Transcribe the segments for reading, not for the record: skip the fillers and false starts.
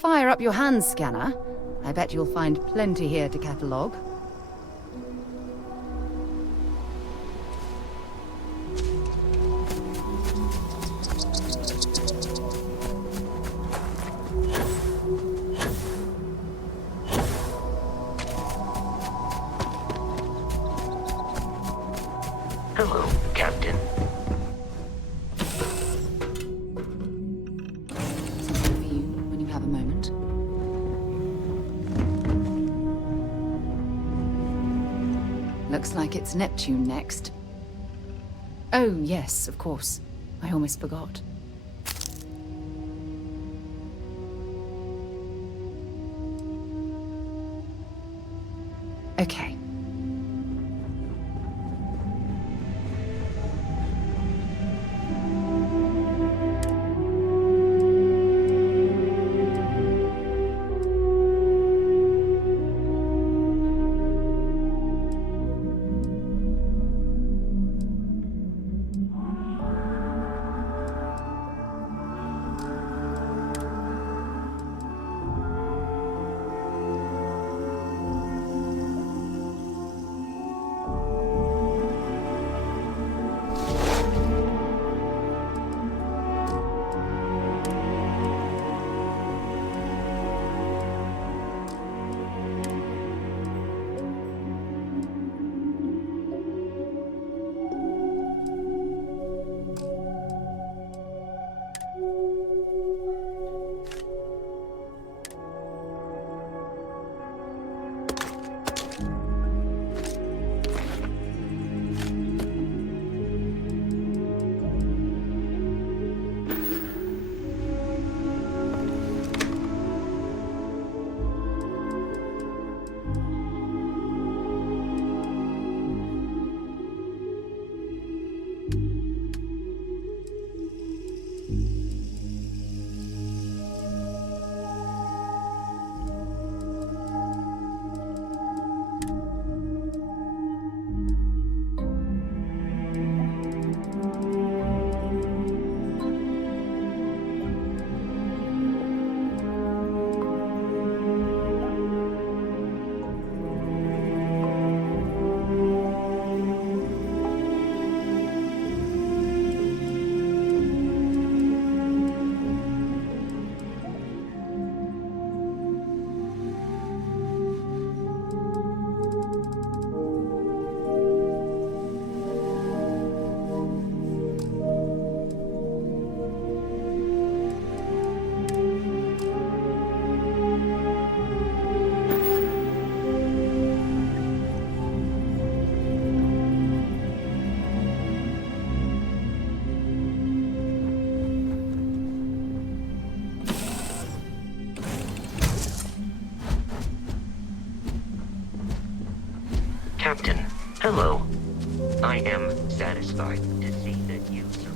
Fire up your hand scanner. I bet you'll find plenty here to catalogue. Hello, Captain. Something for you when you have a moment. Looks like it's Neptune next. Oh, yes, of course. I almost forgot. Okay. Captain, hello. I am satisfied to see that you survived.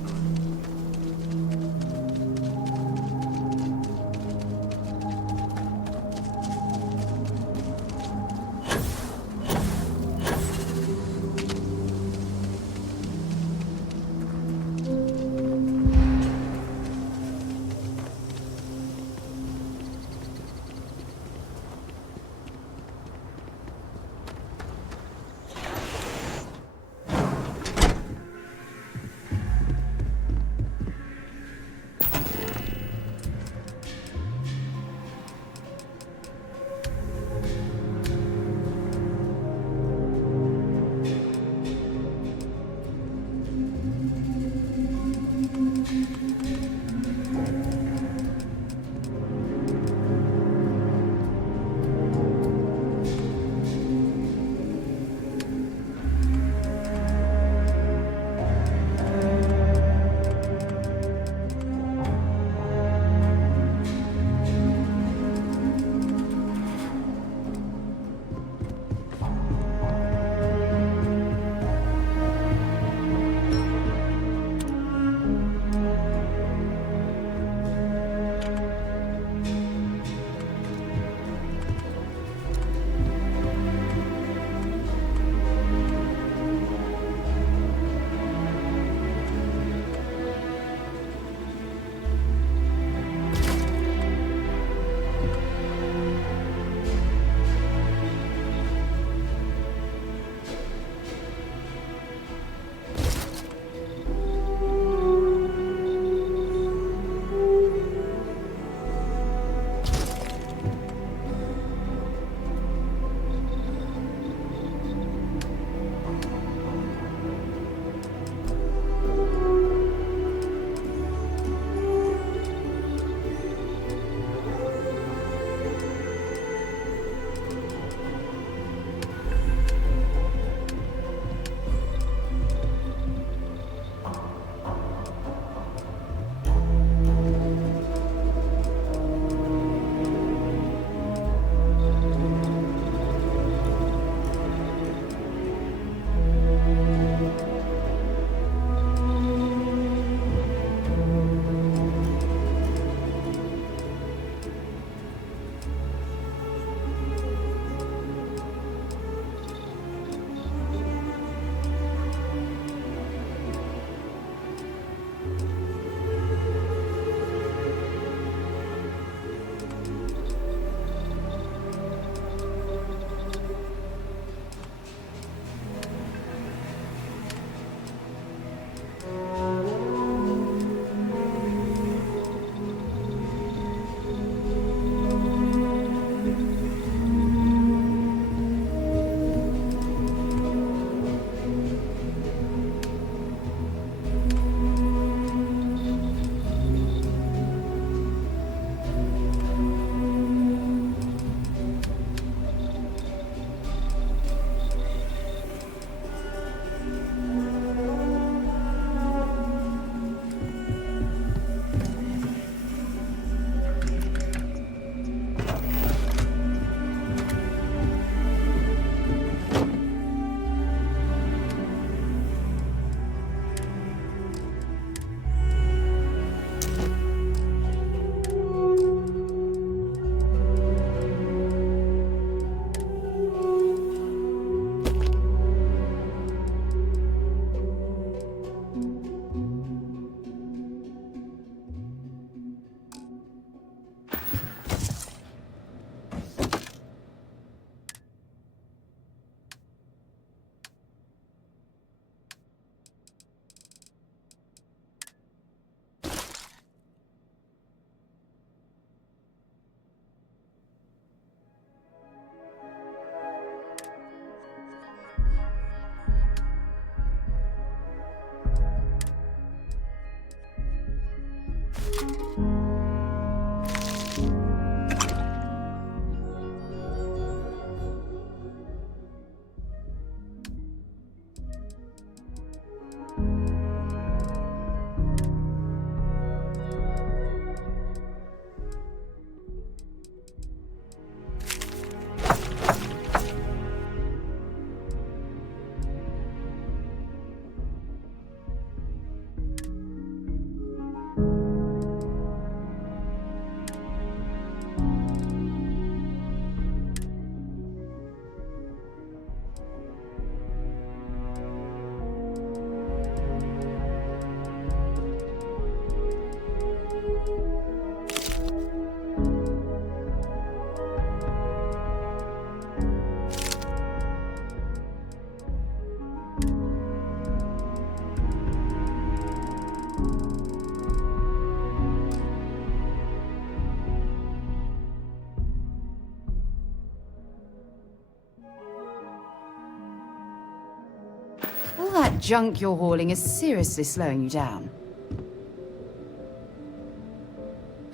that junk you're hauling is seriously slowing you down.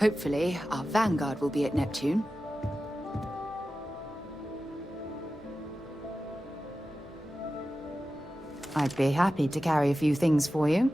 Hopefully, our vanguard will be at Neptune. I'd be happy to carry a few things for you.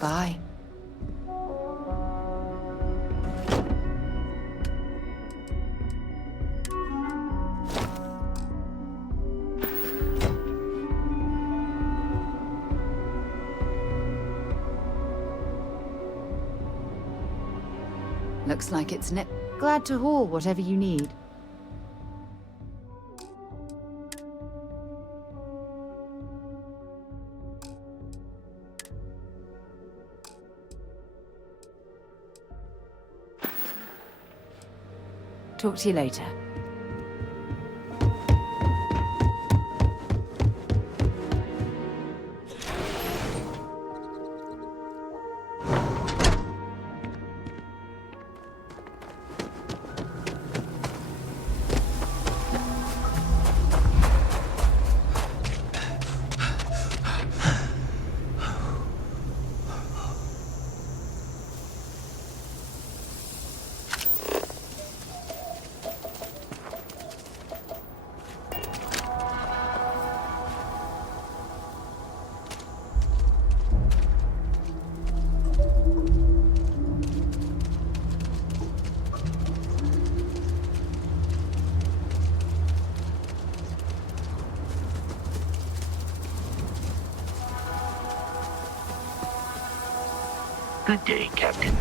Bye. Looks like it's glad to haul whatever you need. Talk to you later. Good day, Captain.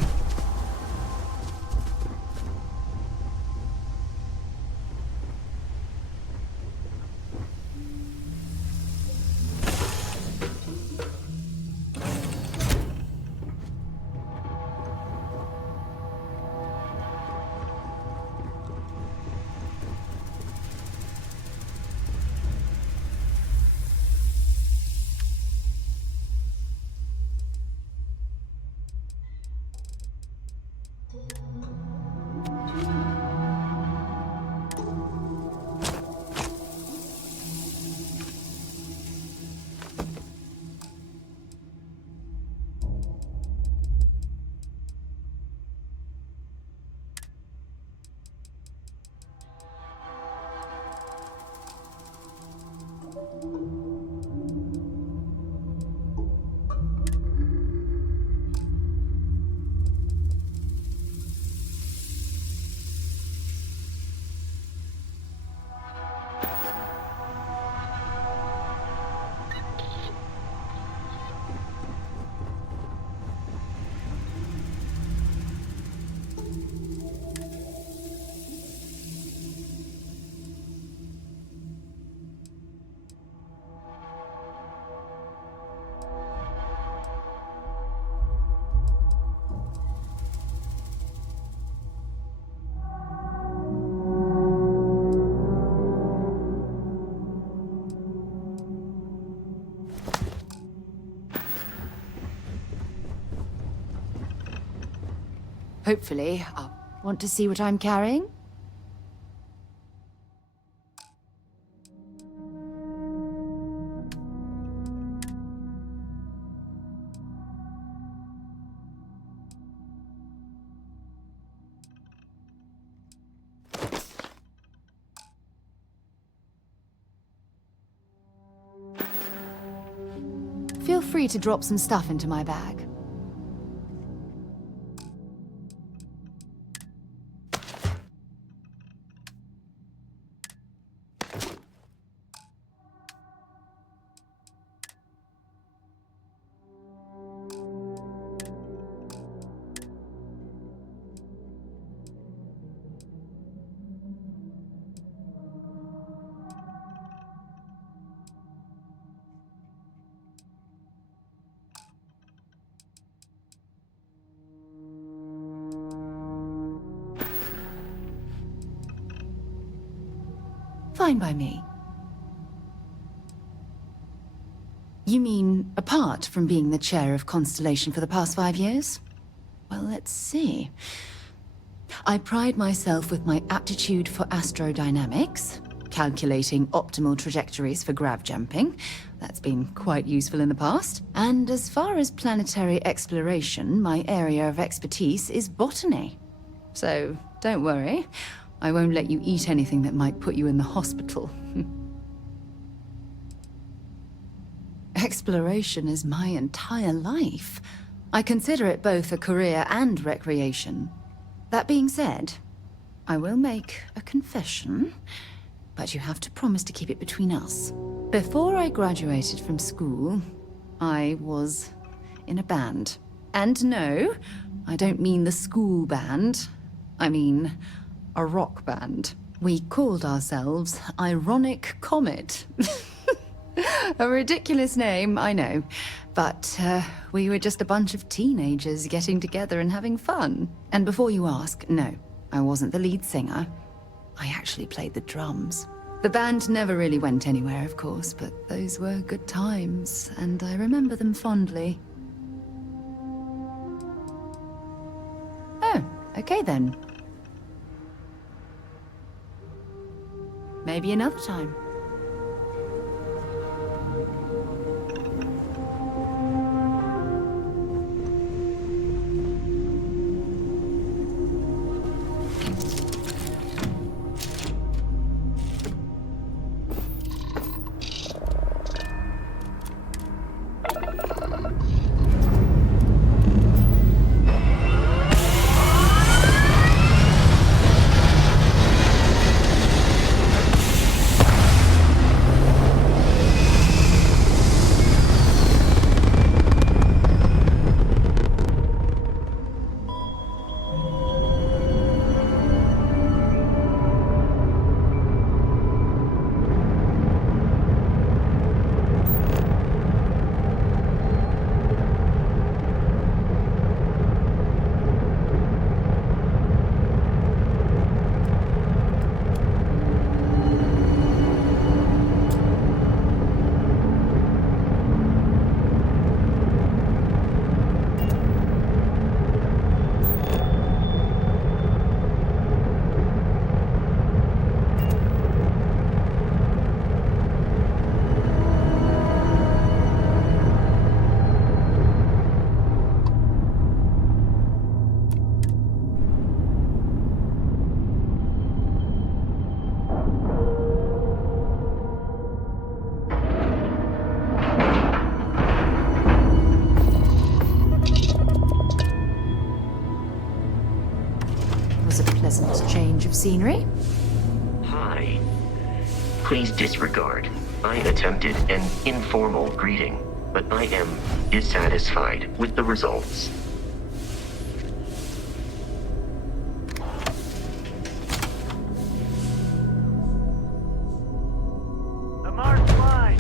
Hopefully, I'll want to see what I'm carrying. Feel free to drop some stuff into my bag. fine by me. You mean apart from being the chair of Constellation for the past 5 years? Well, let's see. I pride myself with my aptitude for astrodynamics, calculating optimal trajectories for grav jumping. That's been quite useful in the past. And as far as planetary exploration, my area of expertise is botany. So don't worry, I won't let you eat anything that might put you in the hospital. Exploration is my entire life. I consider it both a career and recreation. That being said, I will make a confession, but you have to promise to keep it between us. Before I graduated from school, I was in a band. And no, I don't mean the school band. I mean a rock band. We called ourselves Ironic Comet. A ridiculous name, I know. But we were just a bunch of teenagers getting together and having fun. And before you ask, no, I wasn't the lead singer. I actually played the drums. The band never really went anywhere, of course, but those were good times, and I remember them fondly. Oh, okay then. Maybe another time. Pleasant change of scenery. Hi. Please disregard. I attempted an informal greeting, but I am dissatisfied with the results. The march line!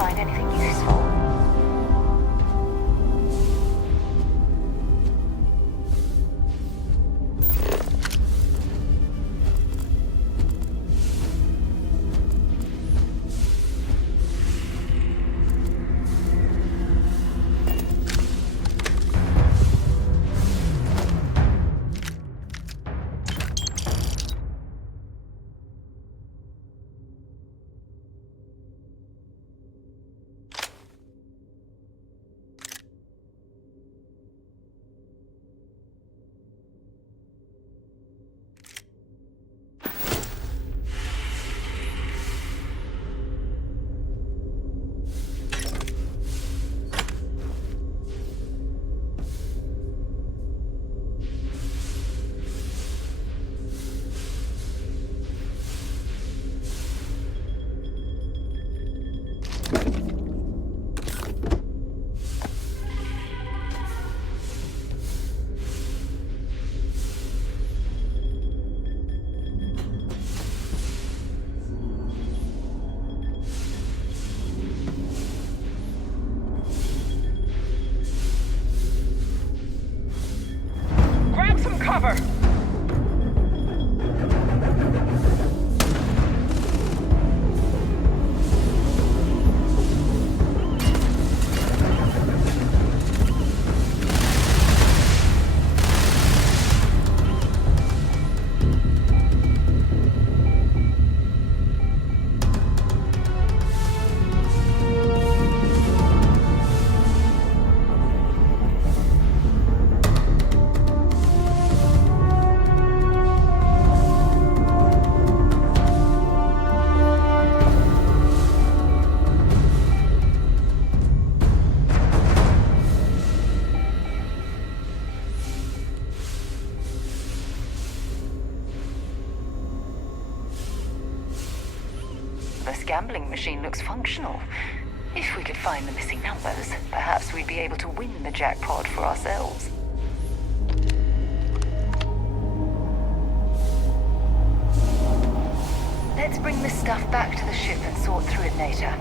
find anything useful. Grab some cover! This gambling machine looks functional. If we could find the missing numbers, perhaps we'd be able to win the jackpot for ourselves. Let's bring this stuff back to the ship and sort through it later.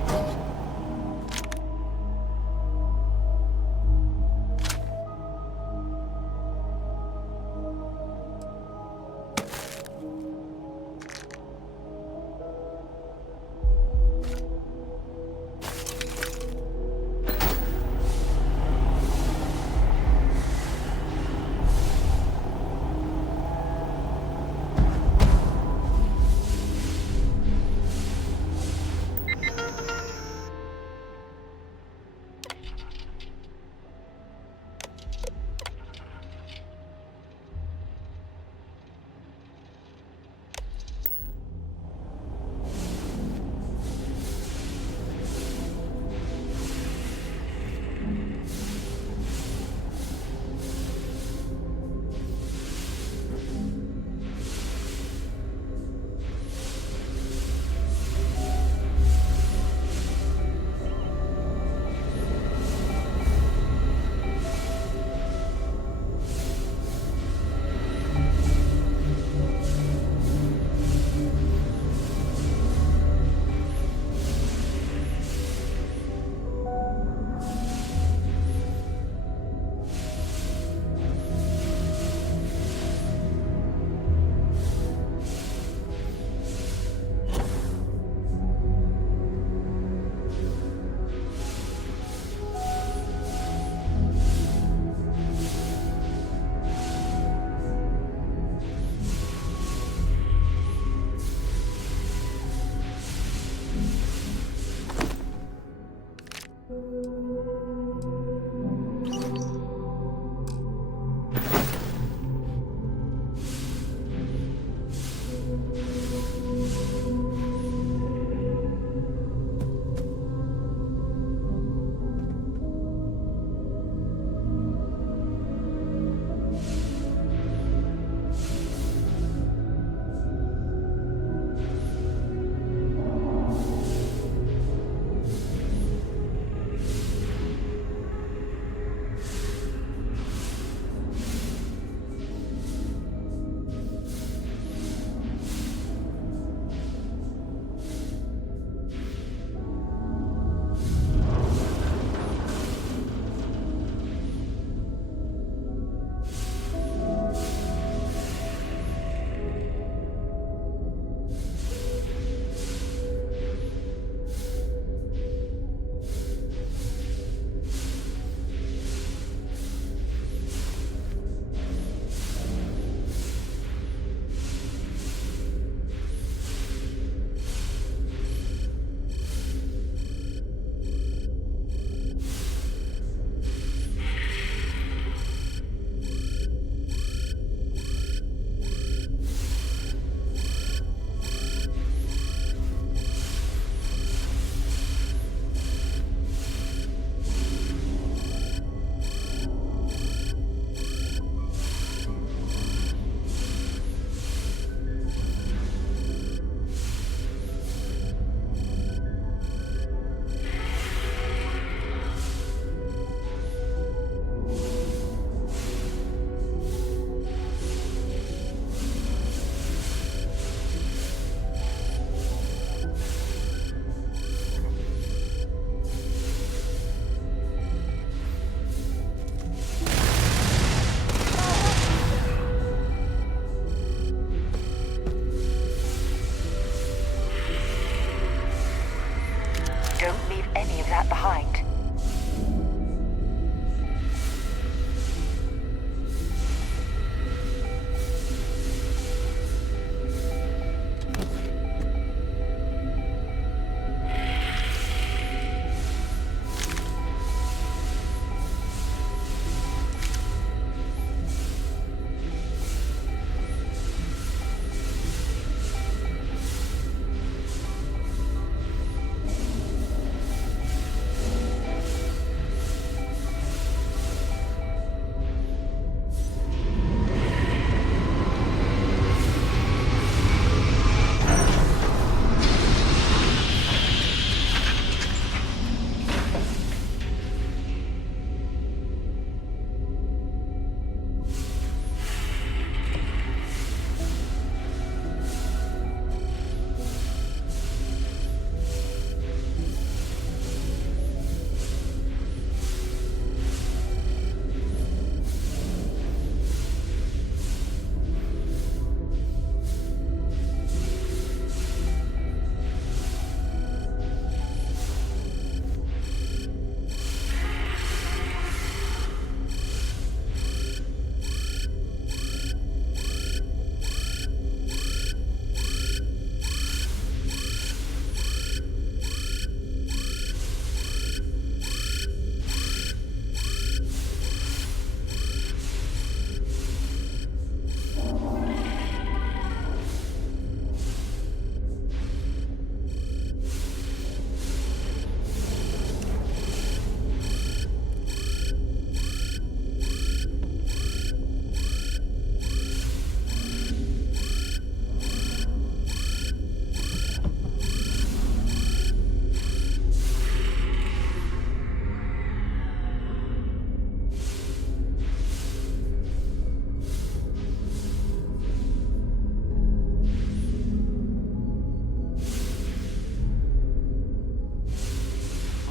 any of that behind.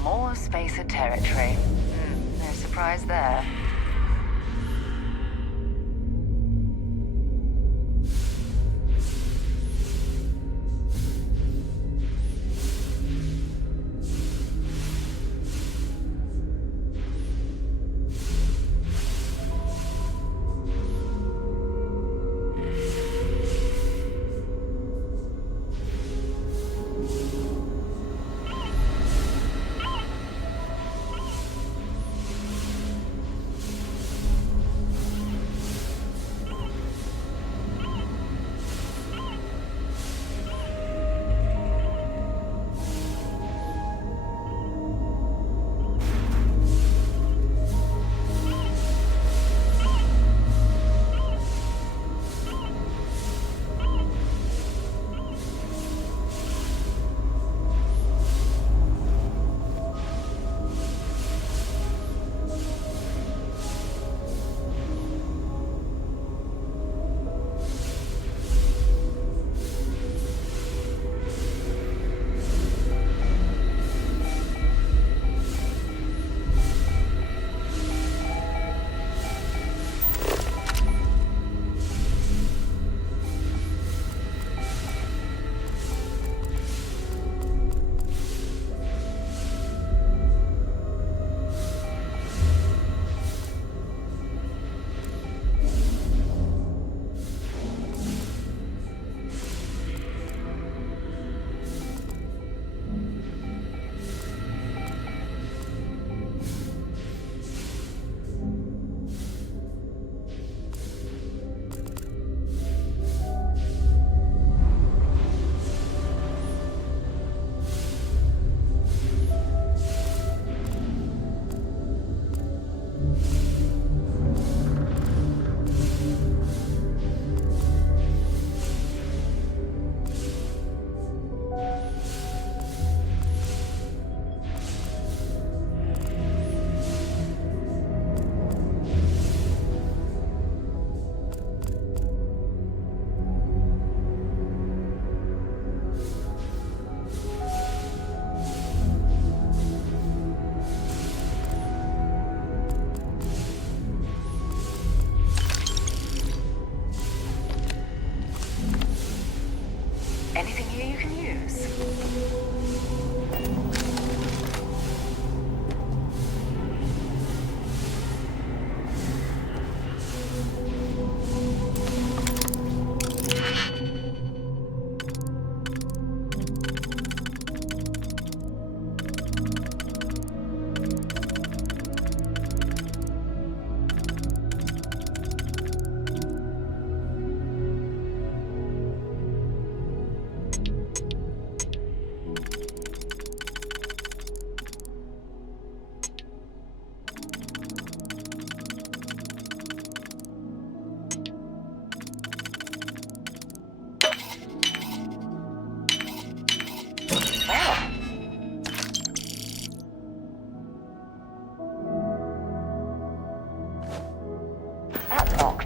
More spacer territory. No surprise there.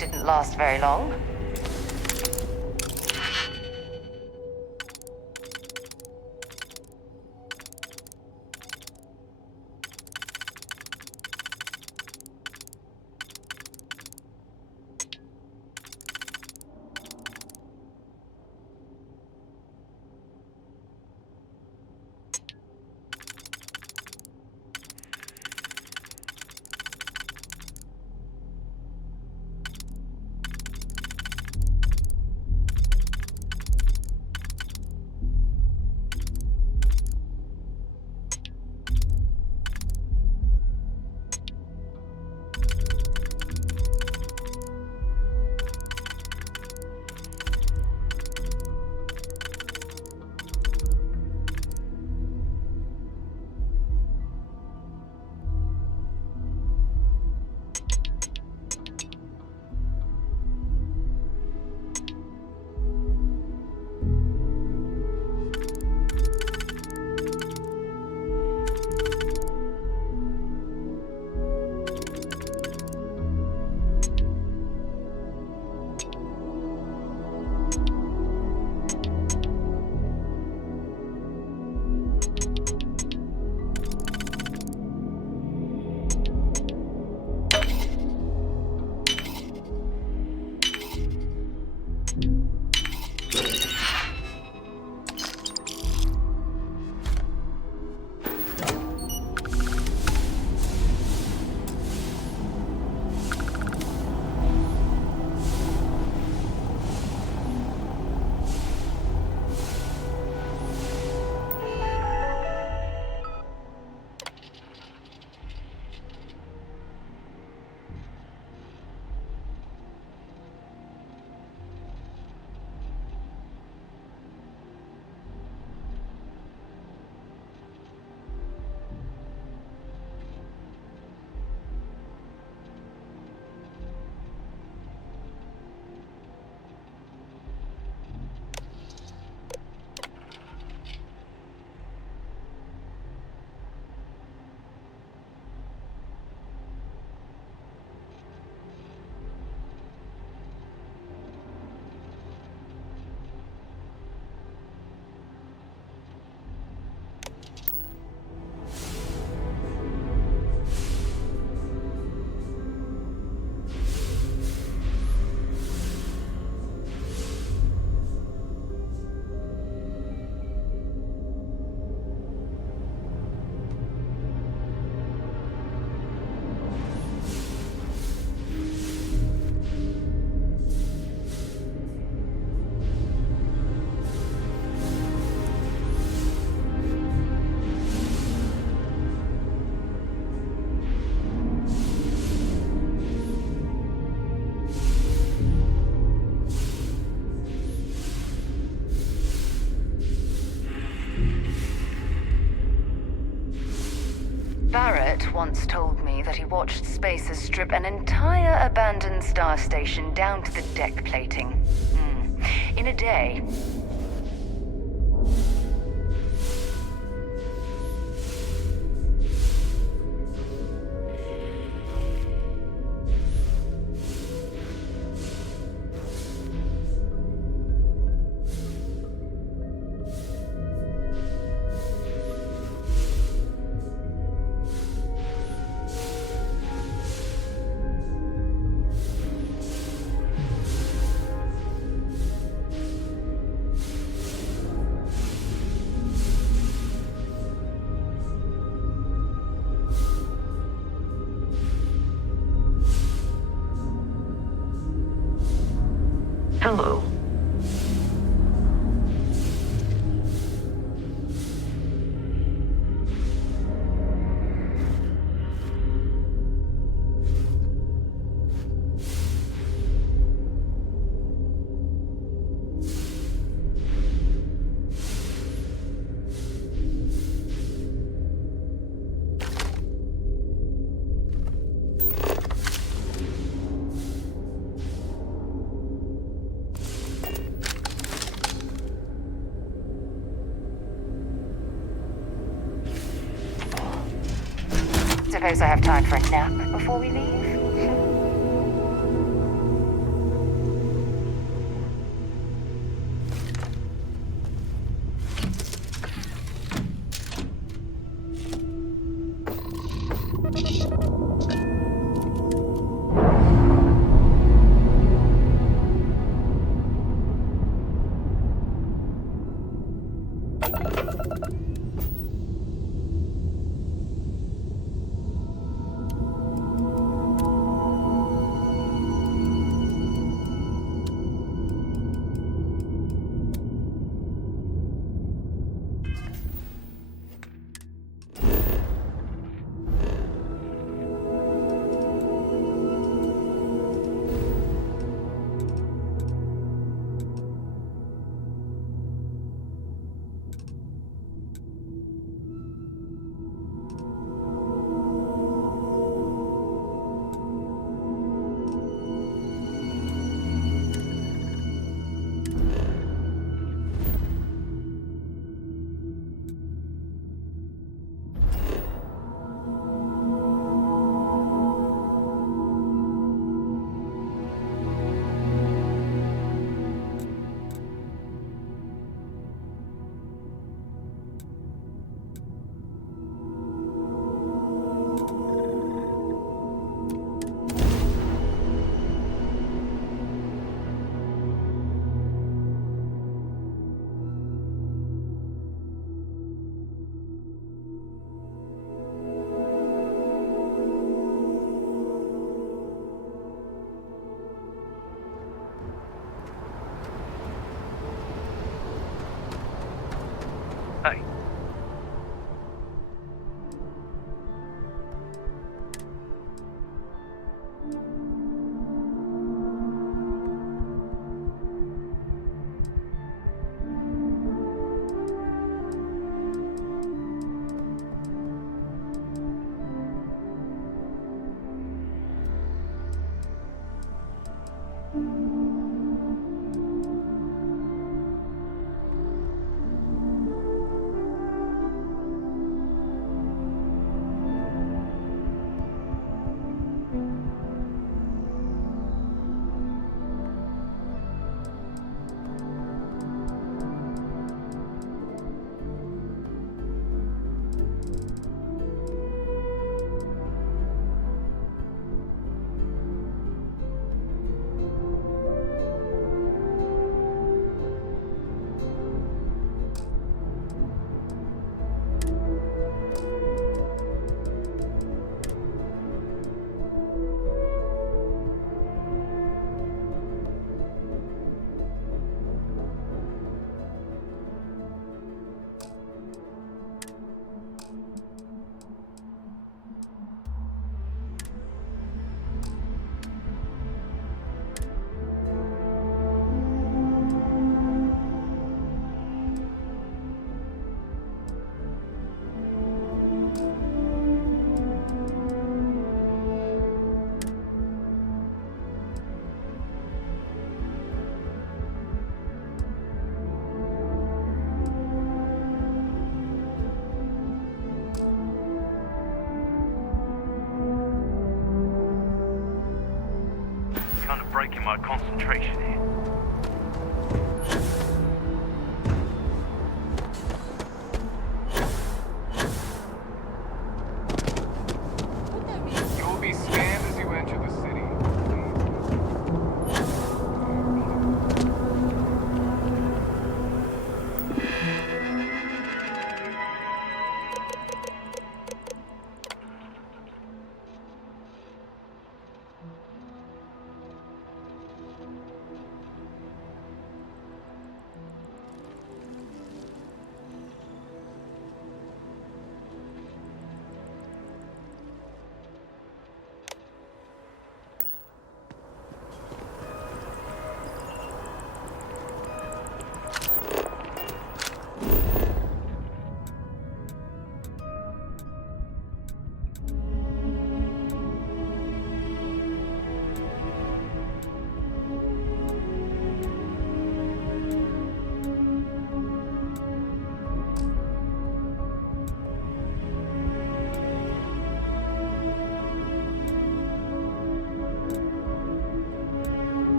didn't last very long. Barrett once told me that he watched spacers strip an entire abandoned star station down to the deck plating. In a day. Hello. Suppose I have time for a nap before we leave? checking my concentration here. You will be scanned as you enter the city.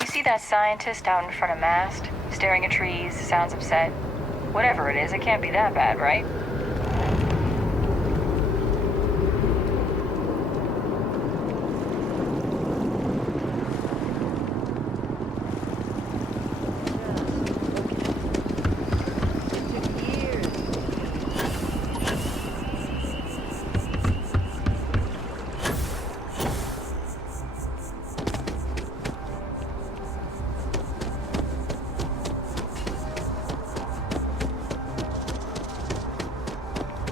You see that scientist out in front of mast, staring at trees, sounds upset? Whatever it is, it can't be that bad, right?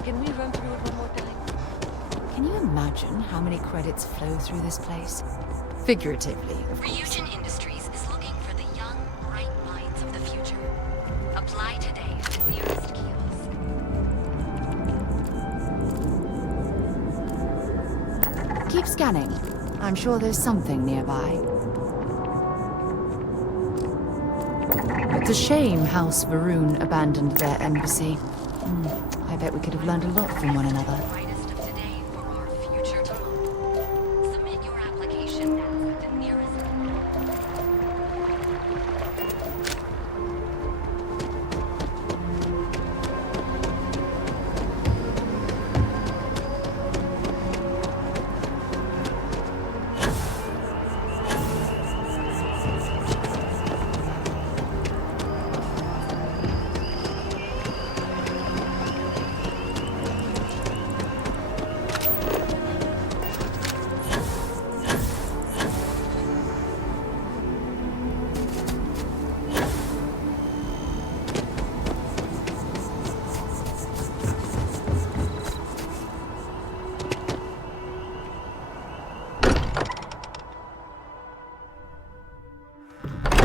Can we run through it one more time? Can you imagine how many credits flow through this place? Figuratively, of course. Ryujin Industries is looking for the young, bright minds of the future. Apply today at the nearest kiosk. Keep scanning. I'm sure there's something nearby. It's a shame House Varun abandoned their embassy. I bet we could have learned a lot from one another. Brightest of today for our future tomorrow. Submit your application now at the nearest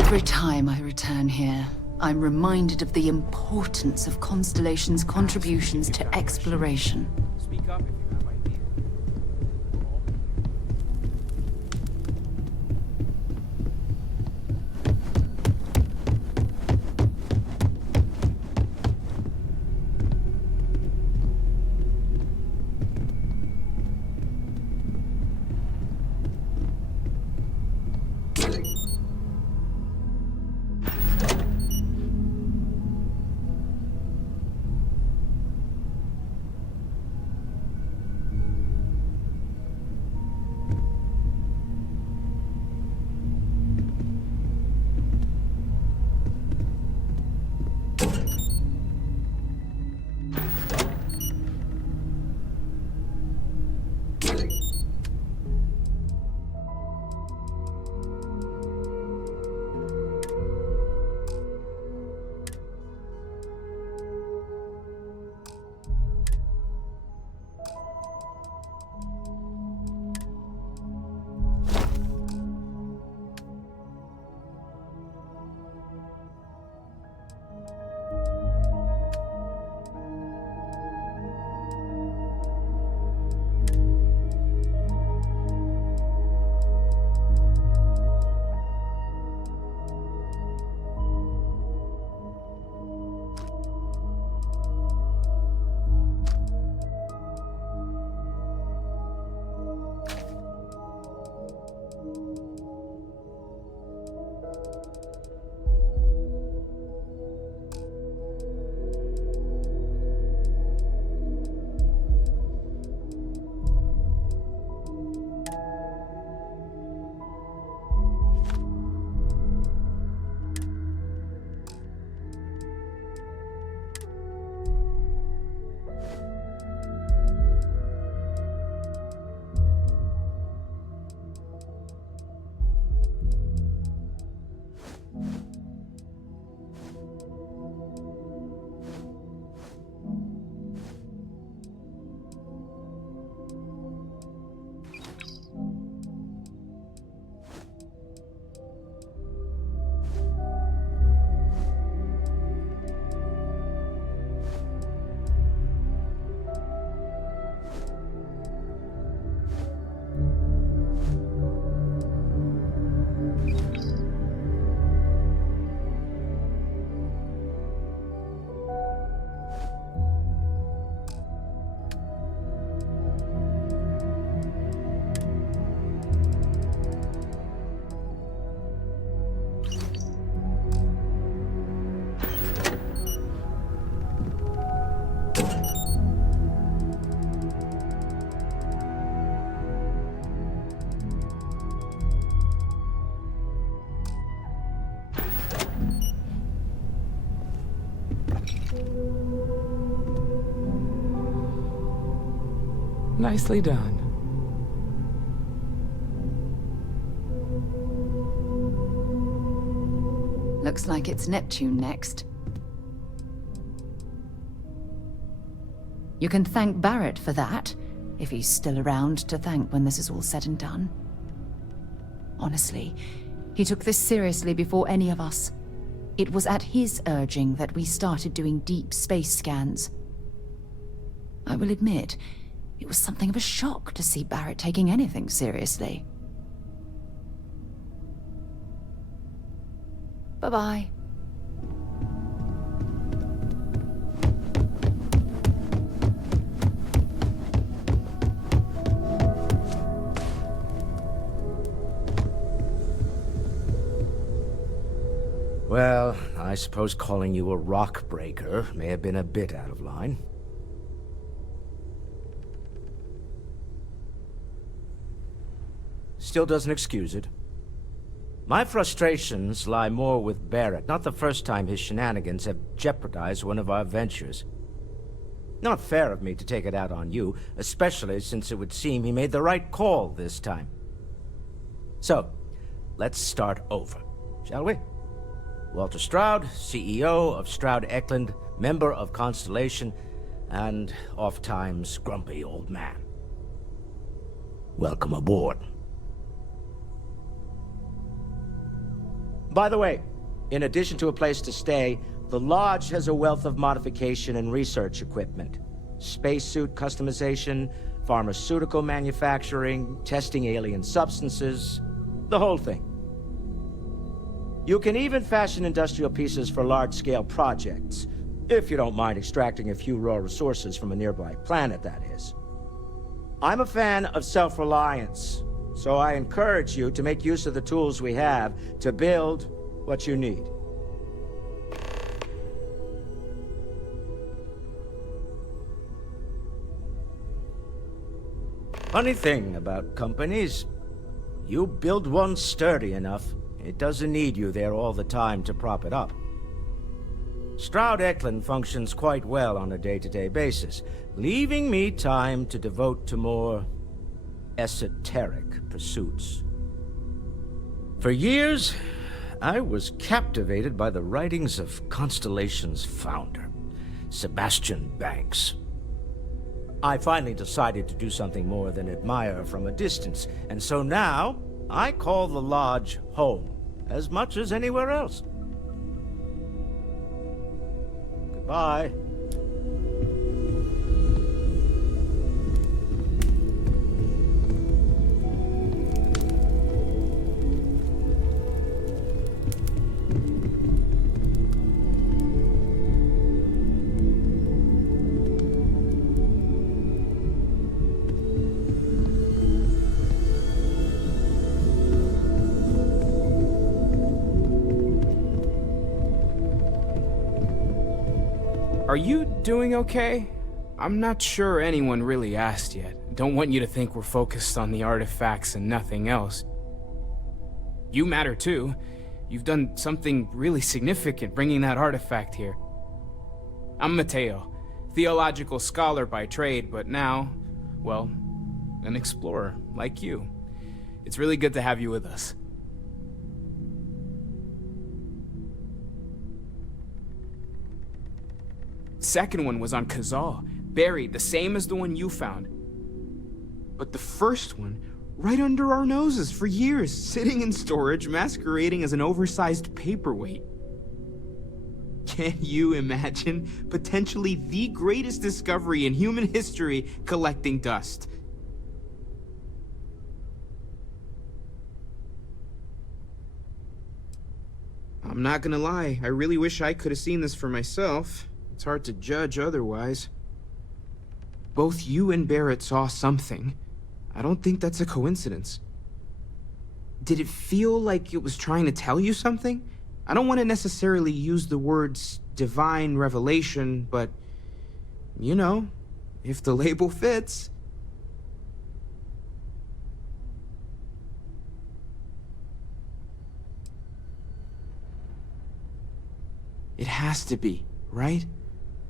Every time I return here, I'm reminded of the importance of Constellation's contributions to exploration. Speak up if you have ideas. Nicely done. Looks like it's Neptune next. You can thank Barrett for that, if he's still around to thank when this is all said and done. Honestly, he took this seriously before any of us. It was at his urging that we started doing deep space scans. I will admit, it was something of a shock to see Barrett taking anything seriously. Bye-bye. Well, I suppose calling you a rock breaker may have been a bit out of line. Still doesn't excuse it. My frustrations lie more with Barrett, not the first time his shenanigans have jeopardized one of our ventures. Not fair of me to take it out on you, especially since it would seem he made the right call this time. So, let's start over, shall we? Walter Stroud, CEO of Stroud Eklund, member of Constellation, and oft-times grumpy old man. Welcome aboard. By the way, in addition to a place to stay, the Lodge has a wealth of modification and research equipment. Spacesuit customization, pharmaceutical manufacturing, testing alien substances, the whole thing. You can even fashion industrial pieces for large-scale projects, if you don't mind extracting a few raw resources from a nearby planet, that is. I'm a fan of self-reliance, so I encourage you to make use of the tools we have to build what you need. Funny thing about companies, you build one sturdy enough, it doesn't need you there all the time to prop it up. Stroud Eklund functions quite well on a day-to-day basis, leaving me time to devote to more esoteric pursuits. For years, I was captivated by the writings of Constellation's founder, Sebastian Banks. I finally decided to do something more than admire from a distance, and so now I call the Lodge home, as much as anywhere else. Goodbye. Are you doing okay? I'm not sure anyone really asked yet. Don't want you to think we're focused on the artifacts and nothing else. You matter too. You've done something really significant bringing that artifact here. I'm Mateo, theological scholar by trade, but now, well, an explorer like you. It's really good to have you with us. Second one was on Kazal, buried, the same as the one you found. But the first one, right under our noses for years, sitting in storage, masquerading as an oversized paperweight. Can you imagine potentially the greatest discovery in human history collecting dust? I'm not gonna lie, I really wish I could have seen this for myself. It's hard to judge otherwise. Both you and Barrett saw something. I don't think that's a coincidence. Did it feel like it was trying to tell you something? I don't want to necessarily use the words divine revelation, but, you know, if the label fits. It has to be, right?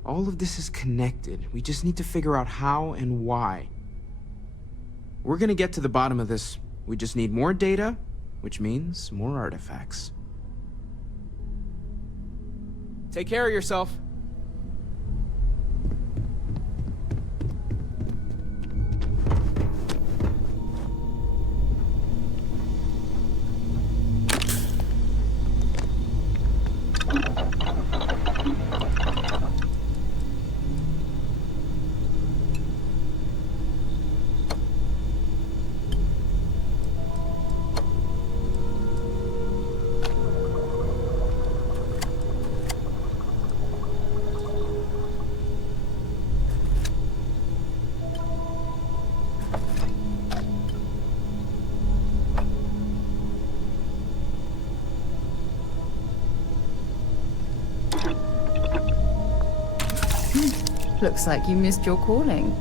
All of this is connected. We just need to figure out how and why. We're gonna get to the bottom of this. We just need more data, which means more artifacts. Take care of yourself. Looks like you missed your calling.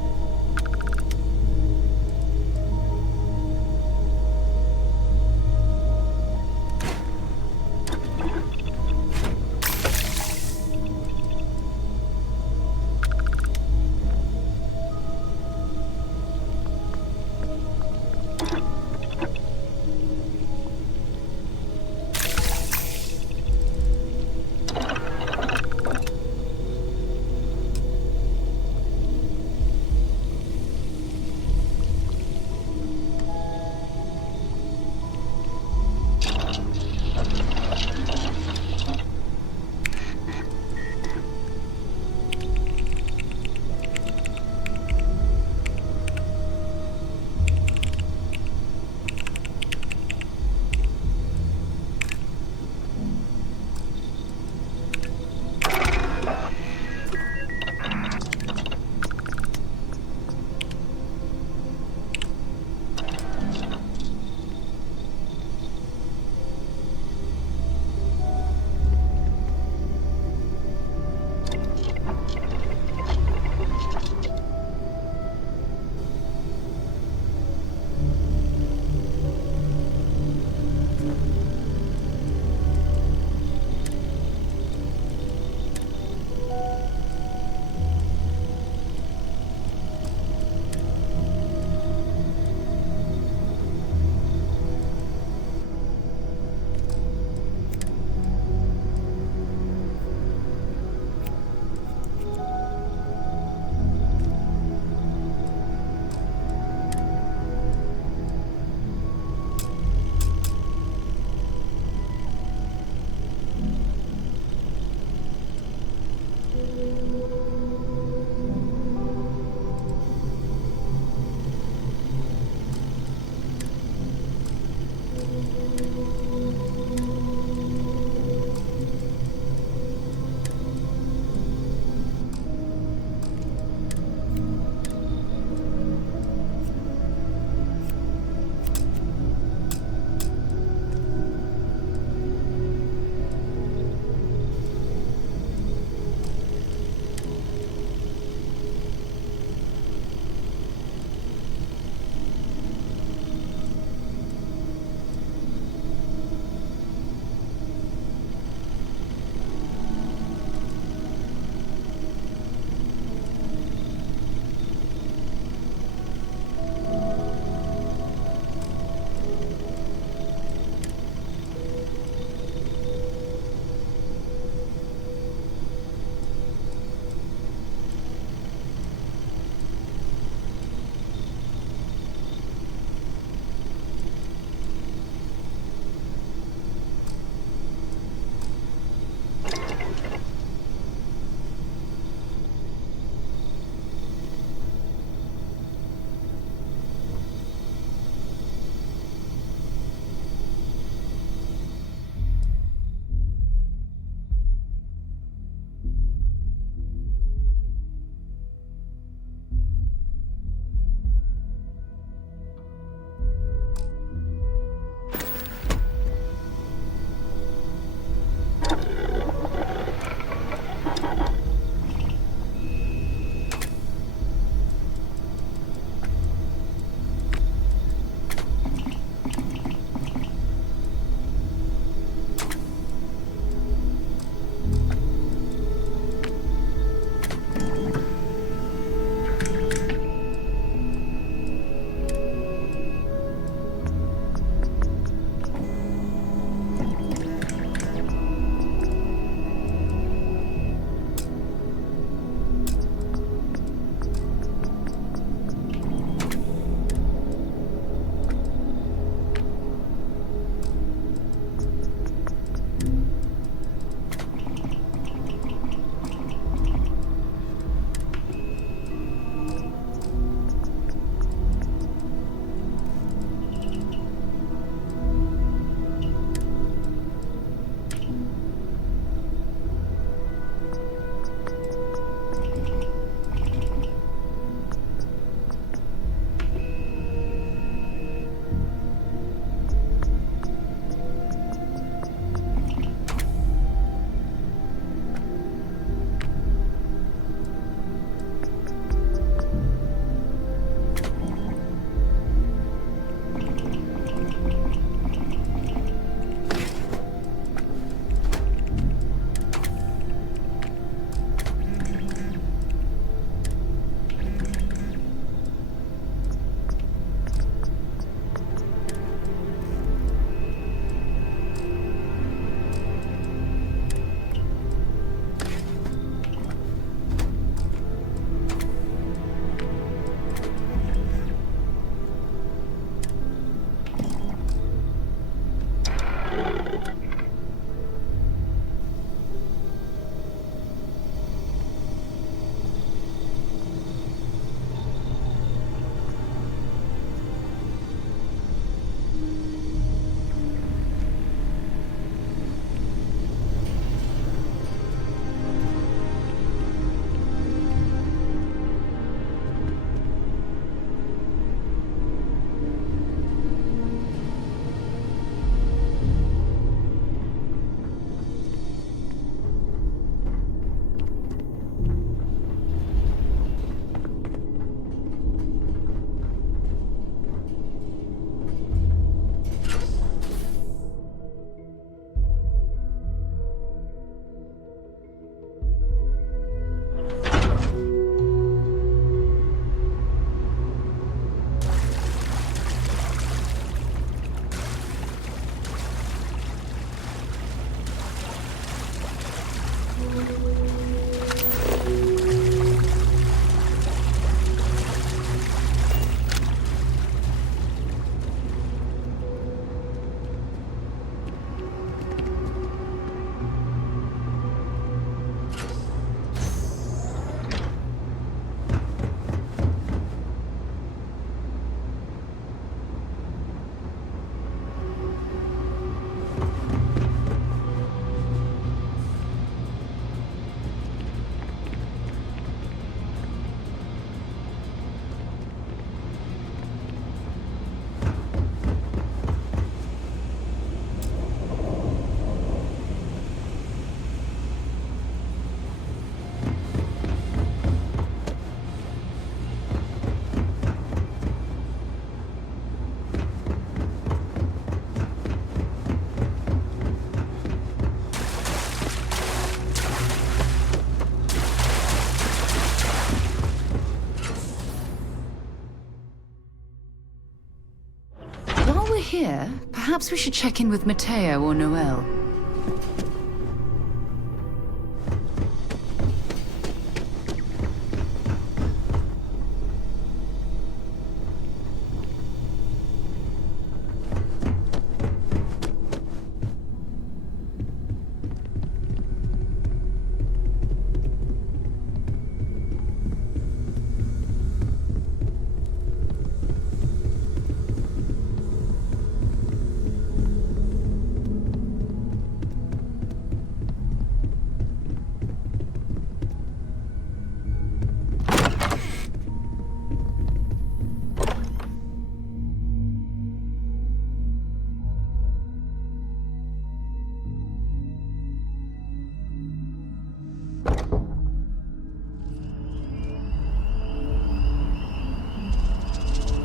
While we're here, perhaps we should check in with Mateo or Noel.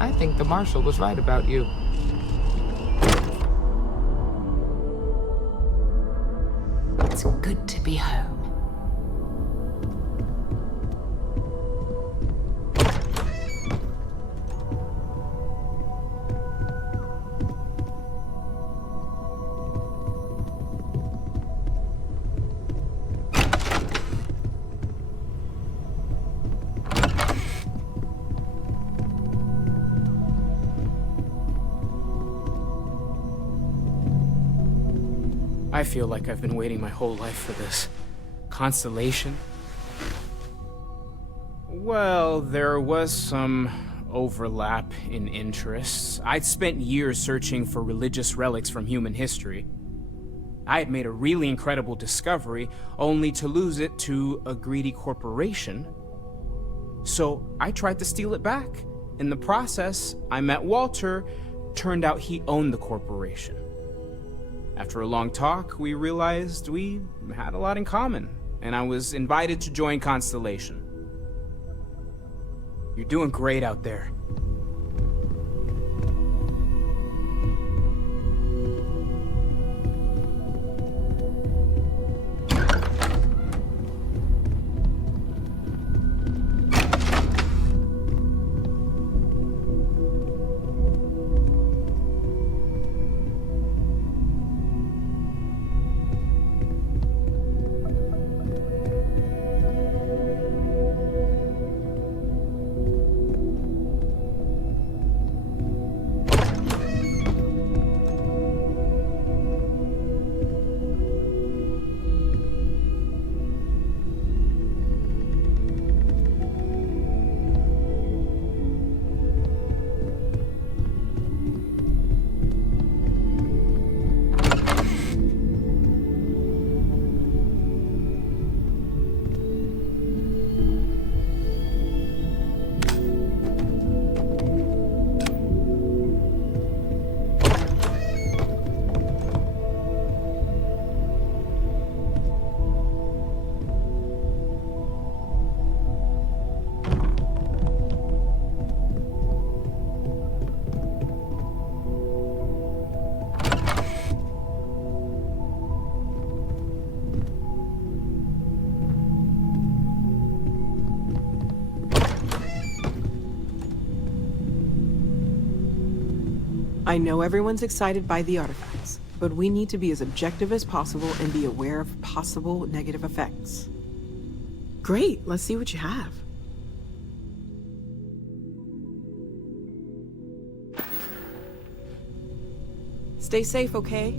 I think the Marshal was right about you. It's good to be home. I feel like I've been waiting my whole life for this. Constellation? Well, there was some overlap in interests. I'd spent years searching for religious relics from human history. I had made a really incredible discovery, only to lose it to a greedy corporation. So I tried to steal it back. In the process, I met Walter. Turned out he owned the corporation. After a long talk, we realized we had a lot in common, and I was invited to join Constellation. You're doing great out there. I know everyone's excited by the artifacts, but we need to be as objective as possible and be aware of possible negative effects. Great, let's see what you have. Stay safe, okay?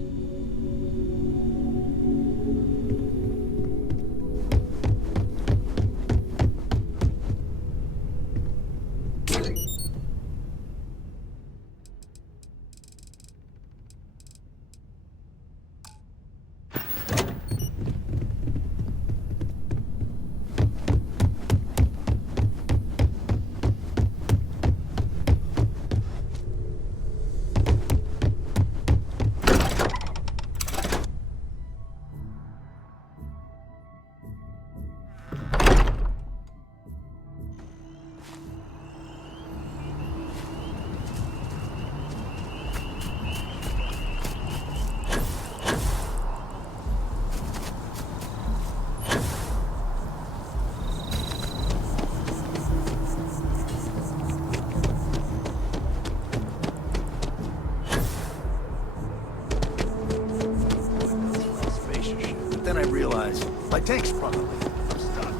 Then I realized my tank's probably. I'm stuck.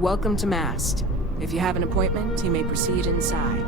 Welcome to Mast. If you have an appointment, you may proceed inside.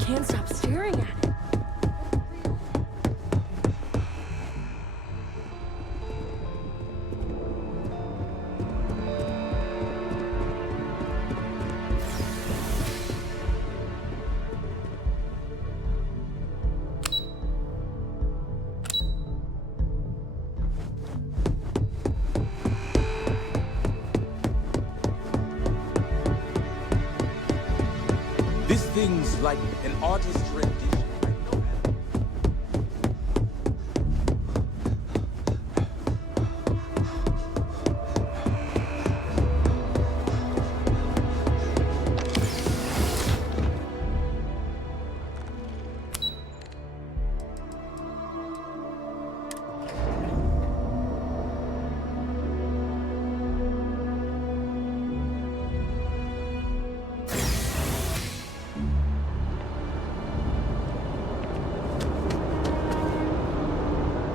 Can't stop staring at it. This thing's like an artist's rendition.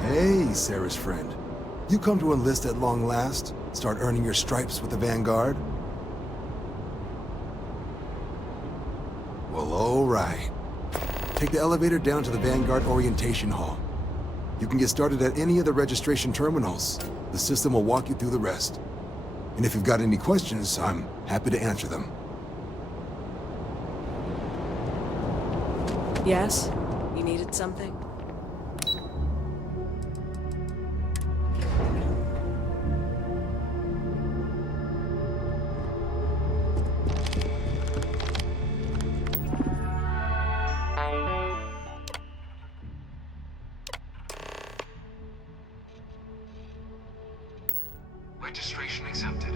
Hey, Sarah's friend. You come to enlist at long last? Start earning your stripes with the Vanguard? Well, all right. Take the elevator down to the Vanguard Orientation Hall. You can get started at any of the registration terminals. The system will walk you through the rest. And if you've got any questions, I'm happy to answer them. Yes? You needed something? Registration accepted.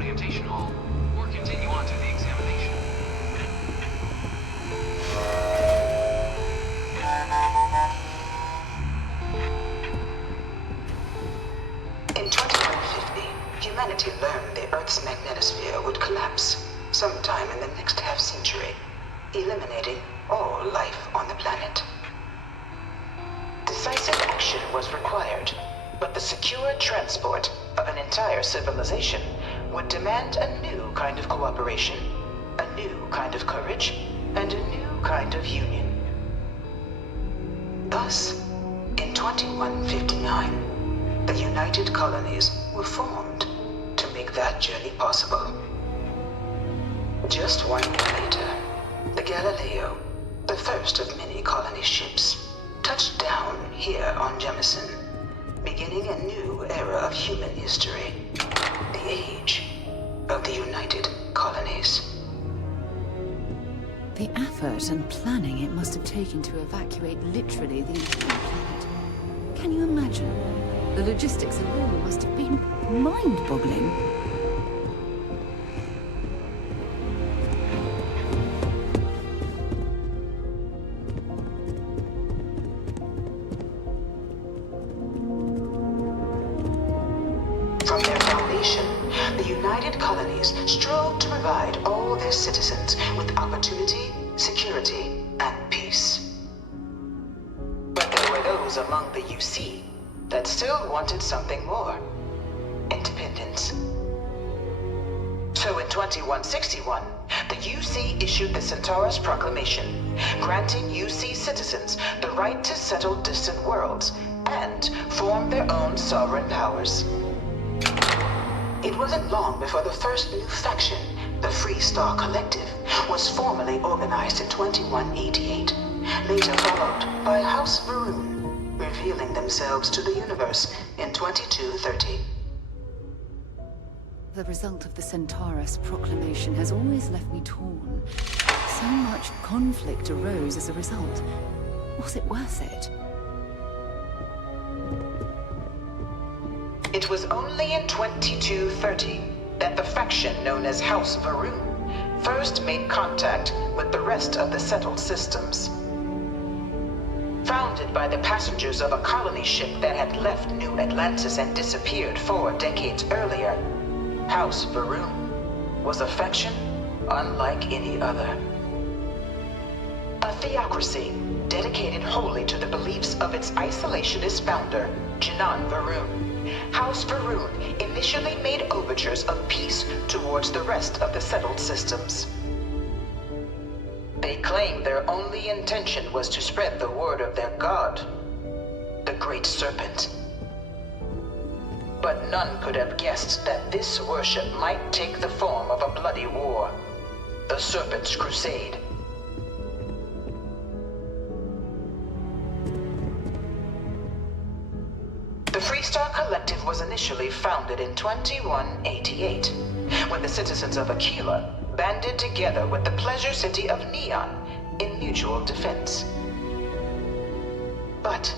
orientation hall, or continue on to the examination. In 2150, humanity learned the Earth's magnetosphere would collapse sometime in the next half-century, eliminating all life on the planet. Decisive action was required, but the secure transport of an entire civilization would demand a new kind of cooperation, a new kind of courage, and a new kind of union. Thus, in 2159, the United Colonies were formed to make that journey possible. Just 1 year later, the Galileo, the first of many colony ships, touched down here on Jemison, beginning a new era of human history, the age of the United Colonies. The effort and planning it must have taken to evacuate literally the entire planet. Can you imagine? The logistics alone must have been mind-boggling. From their foundation, the United Colonies strove to provide all their citizens with opportunity, security, and peace. But there were those among the UC that still wanted something more: independence. So in 2161, the UC issued the Centaurus Proclamation, granting UC citizens the right to settle distant worlds and form their own sovereign powers. It wasn't long before the first new faction, the Free Star Collective, was formally organized in 2188, later followed by House Varun, revealing themselves to the universe in 2230. The result of the Centaurus Proclamation has always left me torn. So much conflict arose as a result. Was it worth it? It was only in 2230 that the faction known as House Varun first made contact with the rest of the settled systems. Founded by the passengers of a colony ship that had left New Atlantis and disappeared 4 decades earlier, House Varun was a faction unlike any other. A theocracy dedicated wholly to the beliefs of its isolationist founder, Jinan Varun. House Varun initially made overtures of peace towards the rest of the settled systems. They claimed their only intention was to spread the word of their god, the Great Serpent. But none could have guessed that this worship might take the form of a bloody war, the Serpent's Crusade. The Freestar Collective was initially founded in 2188, when the citizens of Aquila banded together with the pleasure city of Neon in mutual defense. But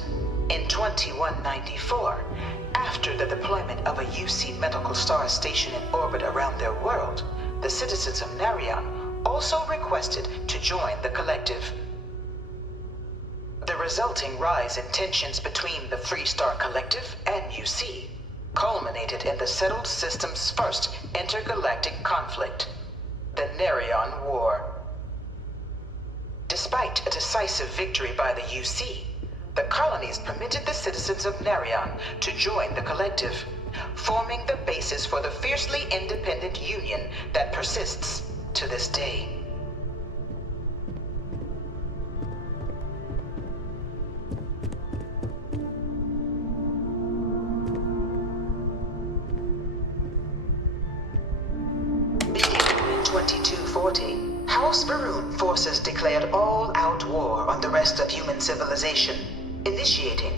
in 2194, after the deployment of a UC medical star station in orbit around their world, the citizens of Narion also requested to join the collective. The resulting rise in tensions between the Freestar Collective and UC culminated in the settled system's first intergalactic conflict, the Narion War. Despite a decisive victory by the UC, the colonies permitted the citizens of Narion to join the collective, forming the basis for the fiercely independent union that persists to this day. Beginning in 2240, House Varun forces declared all-out war on the rest of human civilization, initiating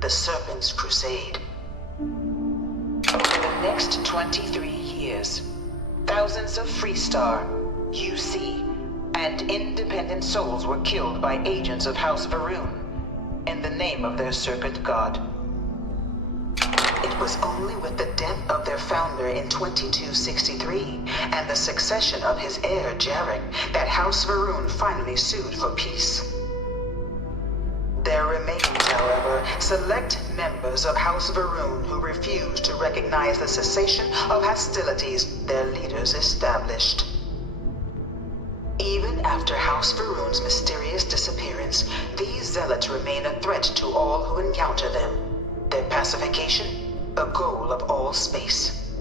the Serpent's Crusade. Over the next 23 years, thousands of Freestar, UC, and independent souls were killed by agents of House Varun in the name of their serpent god. It It was only with the death of their founder in 2263 and the succession of his heir, Jarek, that House Varun finally sued for peace. There remains, however, select members of House Varun who refuse to recognize the cessation of hostilities their leaders established. Even after House Varun's mysterious disappearance, these zealots remain a threat to all who encounter them. Their pacification, a goal of all space.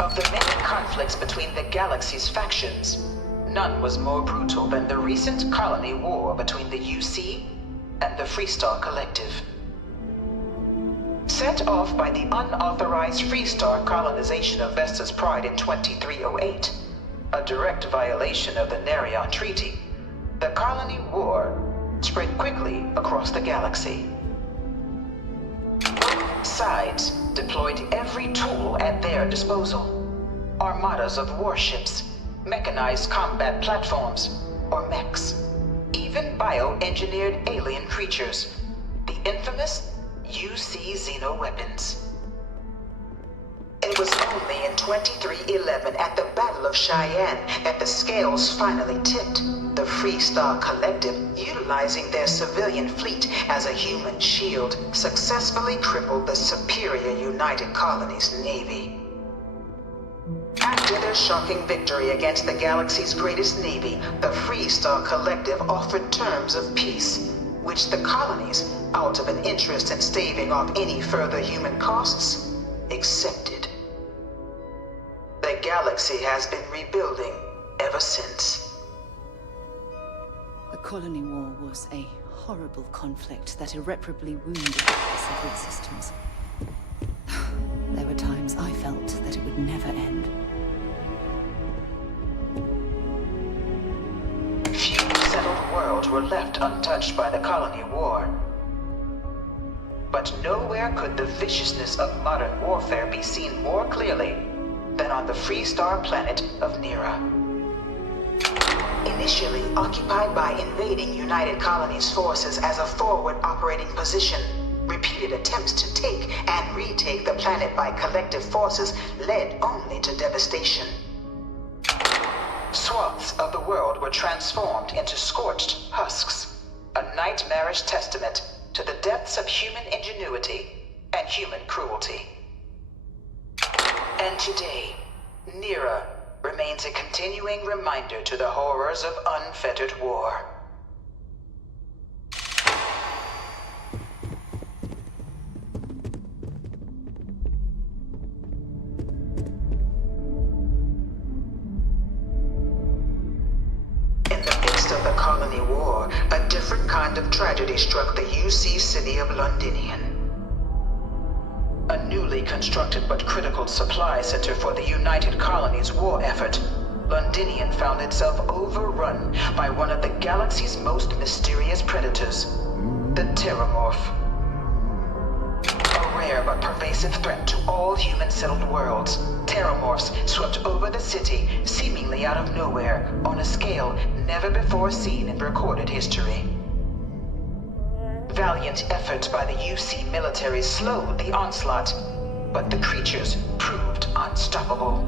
Of the many conflicts between the galaxy's factions, none was more brutal than the recent colony war between the UC and the Freestar Collective. Set off by the unauthorized Freestar colonization of Vesta's Pride in 2308, a direct violation of the Nerion Treaty, the colony war spread quickly across the galaxy. Both sides deployed every tool at their disposal. Armadas of warships, mechanized combat platforms, or mechs, even bioengineered alien creatures, the infamous UC xeno-weapons. It was only in 2311 at the Battle of Cheyenne that the scales finally tipped. The Freestar Collective, utilizing their civilian fleet as a human shield, successfully crippled the superior United Colonies Navy. After their shocking victory against the galaxy's greatest navy, the Freestar Collective offered terms of peace, which the colonies, out of an interest in staving off any further human costs, accepted. The galaxy has been rebuilding ever since. The colony war was a horrible conflict that irreparably wounded the severed systems. There were times I felt that it would never end. Few settled worlds were left untouched by the colony war. But nowhere could the viciousness of modern warfare be seen more clearly than on the Freestar planet of Nira. Initially occupied by invading United Colonies forces as a forward operating position, repeated attempts to take and retake the planet by collective forces led only to devastation. Swaths of the world were transformed into scorched husks, a nightmarish testament to the depths of human ingenuity and human cruelty. And today, Nira remains a continuing reminder to the horrors of unfettered war. In the midst of the colony war, a different kind of tragedy struck the UC city of Londinian. A newly constructed but critical supply center for the United Colonies' war effort, Londinian found itself overrun by one of the galaxy's most mysterious predators, the Terramorph. A rare but pervasive threat to all human-settled worlds, Terramorphs swept over the city, seemingly out of nowhere, on a scale never before seen in recorded history. Valiant efforts by the UC military slowed the onslaught, but the creatures proved unstoppable.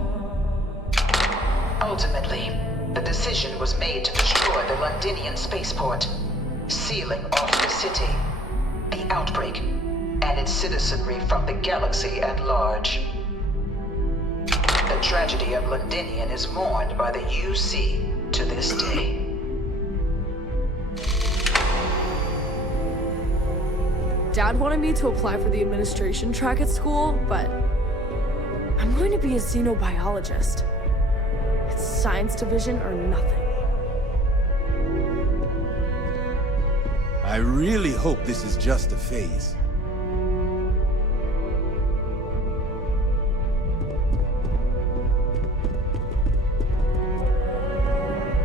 Ultimately, the decision was made to destroy the Londinian spaceport, sealing off the city, the outbreak, and its citizenry from the galaxy at large. The tragedy of Londinian is mourned by the UC to this day. Dad wanted me to apply for the administration track at school, but I'm going to be a xenobiologist. It's science division or nothing. I really hope this is just a phase.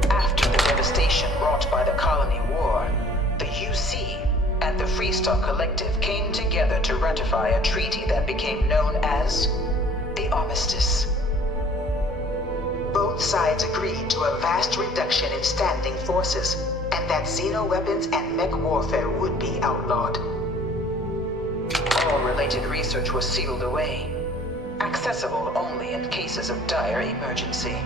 After the devastation wrought by the colony war, the UC and the Freestar Collective came together to ratify a treaty that became known as the Armistice. Both both sides agreed to a vast reduction in standing forces, and that xeno-weapons and mech warfare would be outlawed. All related research was sealed away, accessible only in cases of dire emergency.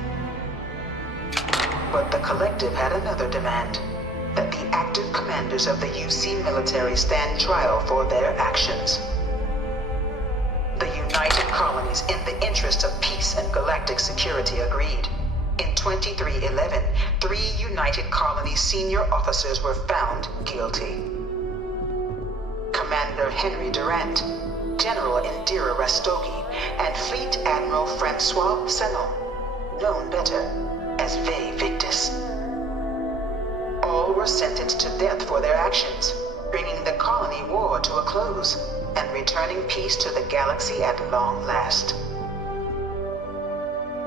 But the Collective had another demand, that the active commanders of the UC military stand trial for their actions. The United Colonies, in the interest of peace and galactic security, agreed. In 2311, 3 United Colonies senior officers were found guilty. Commander Henry Durant, General Indira Rastogi, and Fleet Admiral Francois Sanon, known better as Ve Victus. All were sentenced to death for their actions, bringing the colony war to a close and returning peace to the galaxy at long last.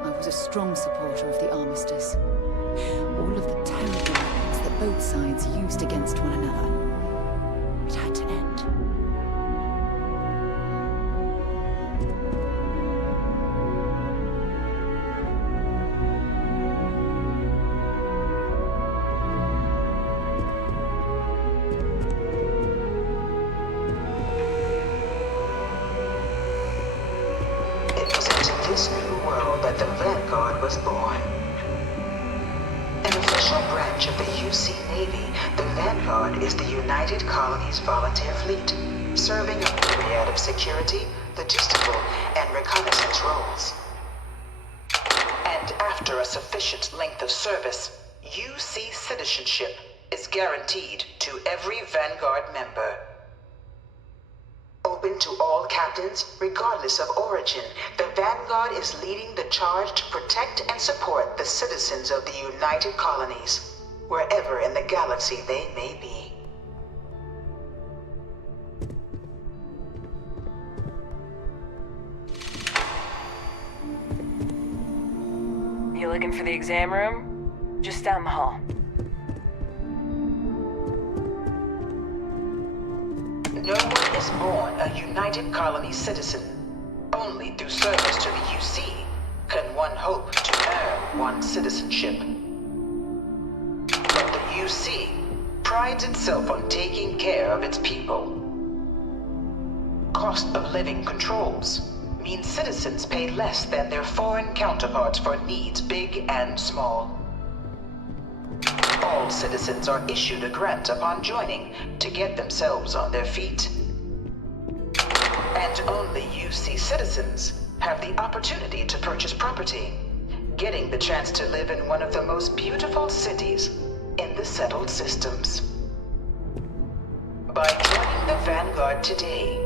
I was a strong supporter of the armistice. All of the terrible weapons that both sides used against one another. It had to end. This new world that the Vanguard was born. An official branch of the UC Navy, the Vanguard is the United Colonies Volunteer Fleet, serving a myriad of security, logistical, and reconnaissance roles. And after a sufficient length of service, UC citizenship is guaranteed to every Vanguard member. Open to all captains, regardless of origin, the Vanguard is leading the charge to protect and support the citizens of the United Colonies, wherever in the galaxy they may be. You looking for the exam room? Just down the hall. No one is born a United Colony citizen. Only through service to the UC can one hope to earn one's citizenship. But the UC prides itself on taking care of its people. Cost of living controls mean citizens pay less than their foreign counterparts for needs big and small. All citizens are issued a grant upon joining to get themselves on their feet. And only UC citizens have the opportunity to purchase property, getting the chance to live in one of the most beautiful cities in the settled systems. By joining the Vanguard today,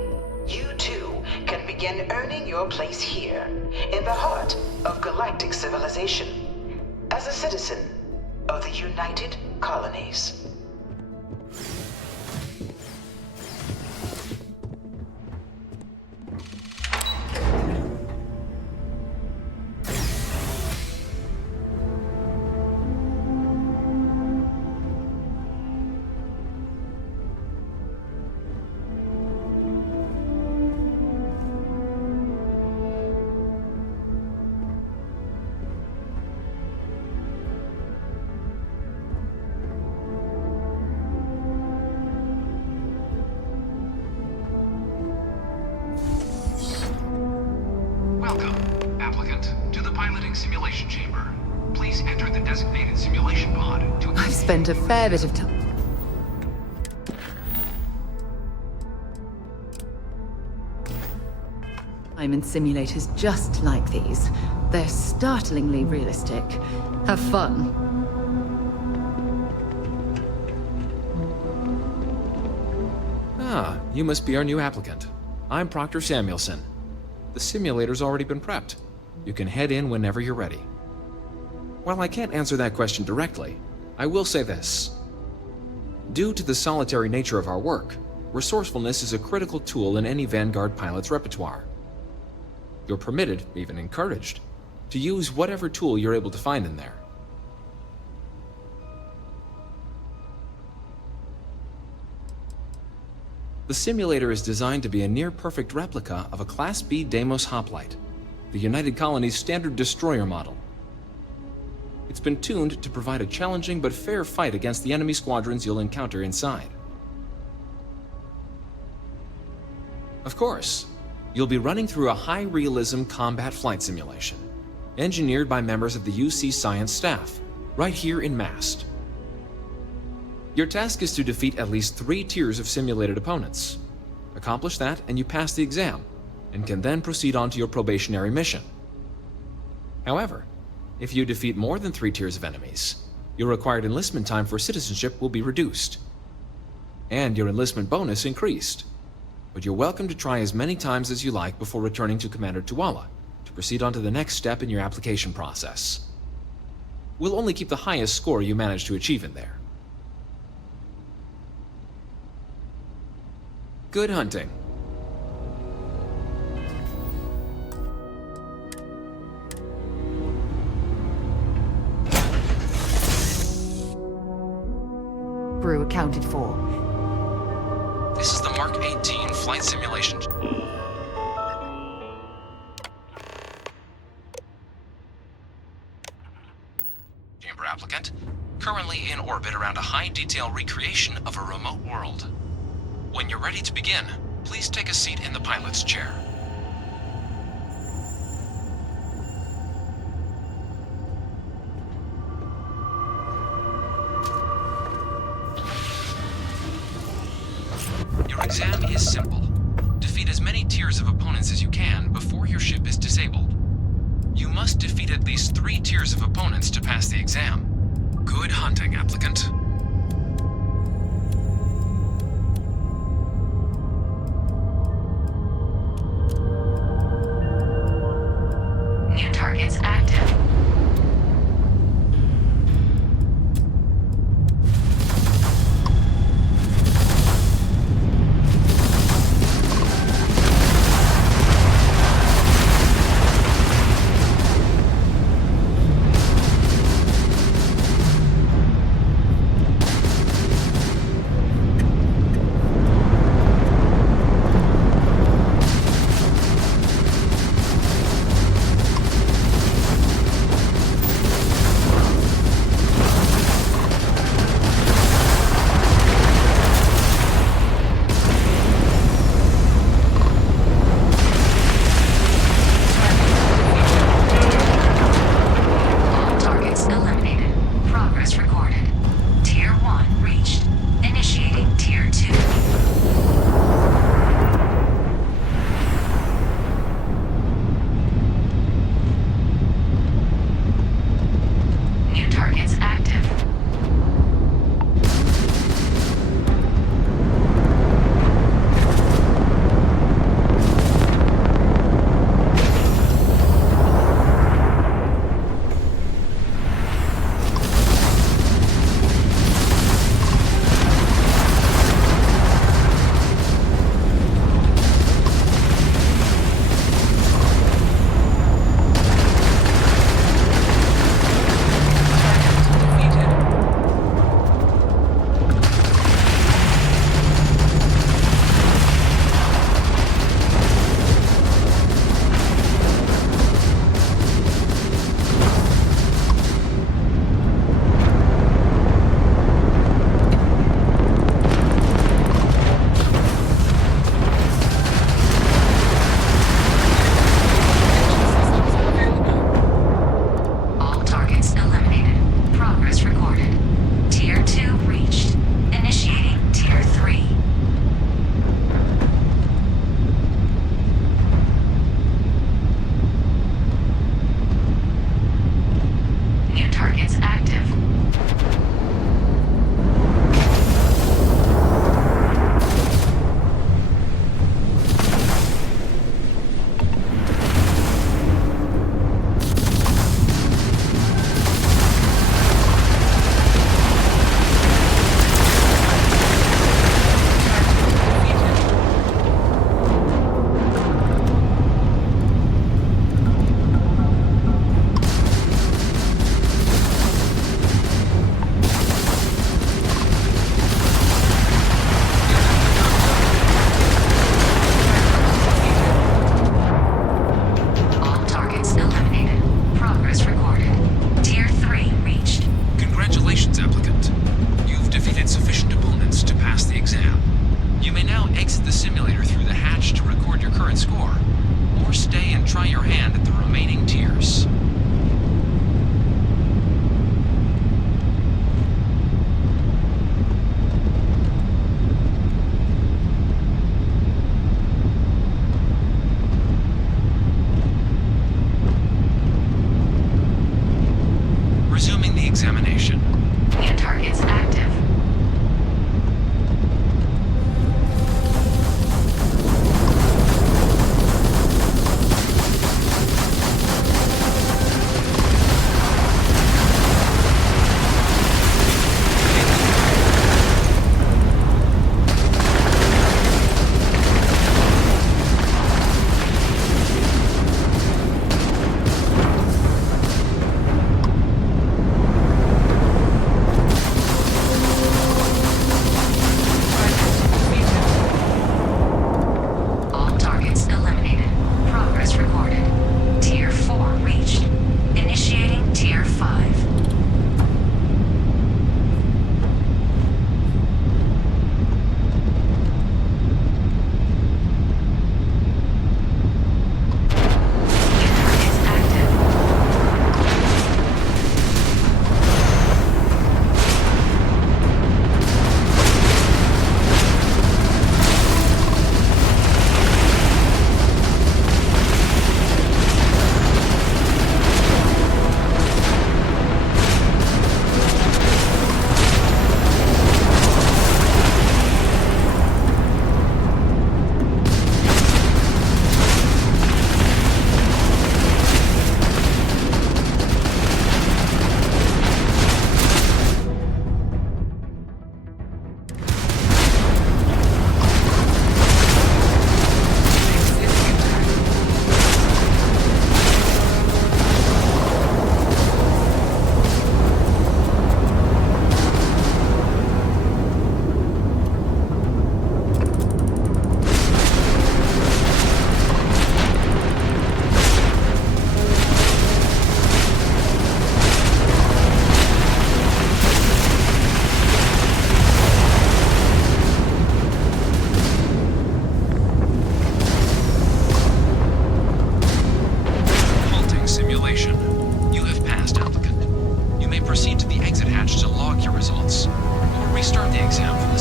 you too can begin earning your place here, in the heart of galactic civilization, as a citizen of the United Colonies. Welcome, applicant, to the piloting simulation chamber. Please enter the designated simulation pod to... I've spent a fair bit of time. I'm in simulators just like these. They're startlingly realistic. Have fun. Ah, you must be our new applicant. I'm Proctor Samuelson. The simulator's already been prepped. You can head in whenever you're ready. While I can't answer that question directly, I will say this. Due to the solitary nature of our work, resourcefulness is a critical tool in any Vanguard pilot's repertoire. You're permitted, even encouraged, to use whatever tool you're able to find in there. The simulator is designed to be a near-perfect replica of a Class B Deimos hoplite, the United Colony's standard destroyer model. It's been tuned to provide a challenging but fair fight against the enemy squadrons you'll encounter inside. Of course, you'll be running through a high-realism combat flight simulation, engineered by members of the UC Science staff, right here in Mast. Your task is to defeat at least 3 tiers of simulated opponents. Accomplish that and you pass the exam, and can then proceed on to your probationary mission. However, if you defeat more than 3 tiers of enemies, your required enlistment time for citizenship will be reduced, and your enlistment bonus increased. But you're welcome to try as many times as you like before returning to Commander Tuala to proceed on to the next step in your application process. We'll only keep the highest score you manage to achieve in there. Good hunting. Brew accounted for. This is the Mark 18 flight simulation. Chamber applicant, currently in orbit around a high-detail recreation of a remote world. When you're ready to begin, please take a seat in the pilot's chair. Your exam is simple. Defeat as many tiers of opponents as you can before your ship is disabled. You must defeat at least 3 tiers of opponents to pass the exam. Good hunting, applicant. New targets active.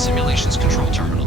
simulations control terminal.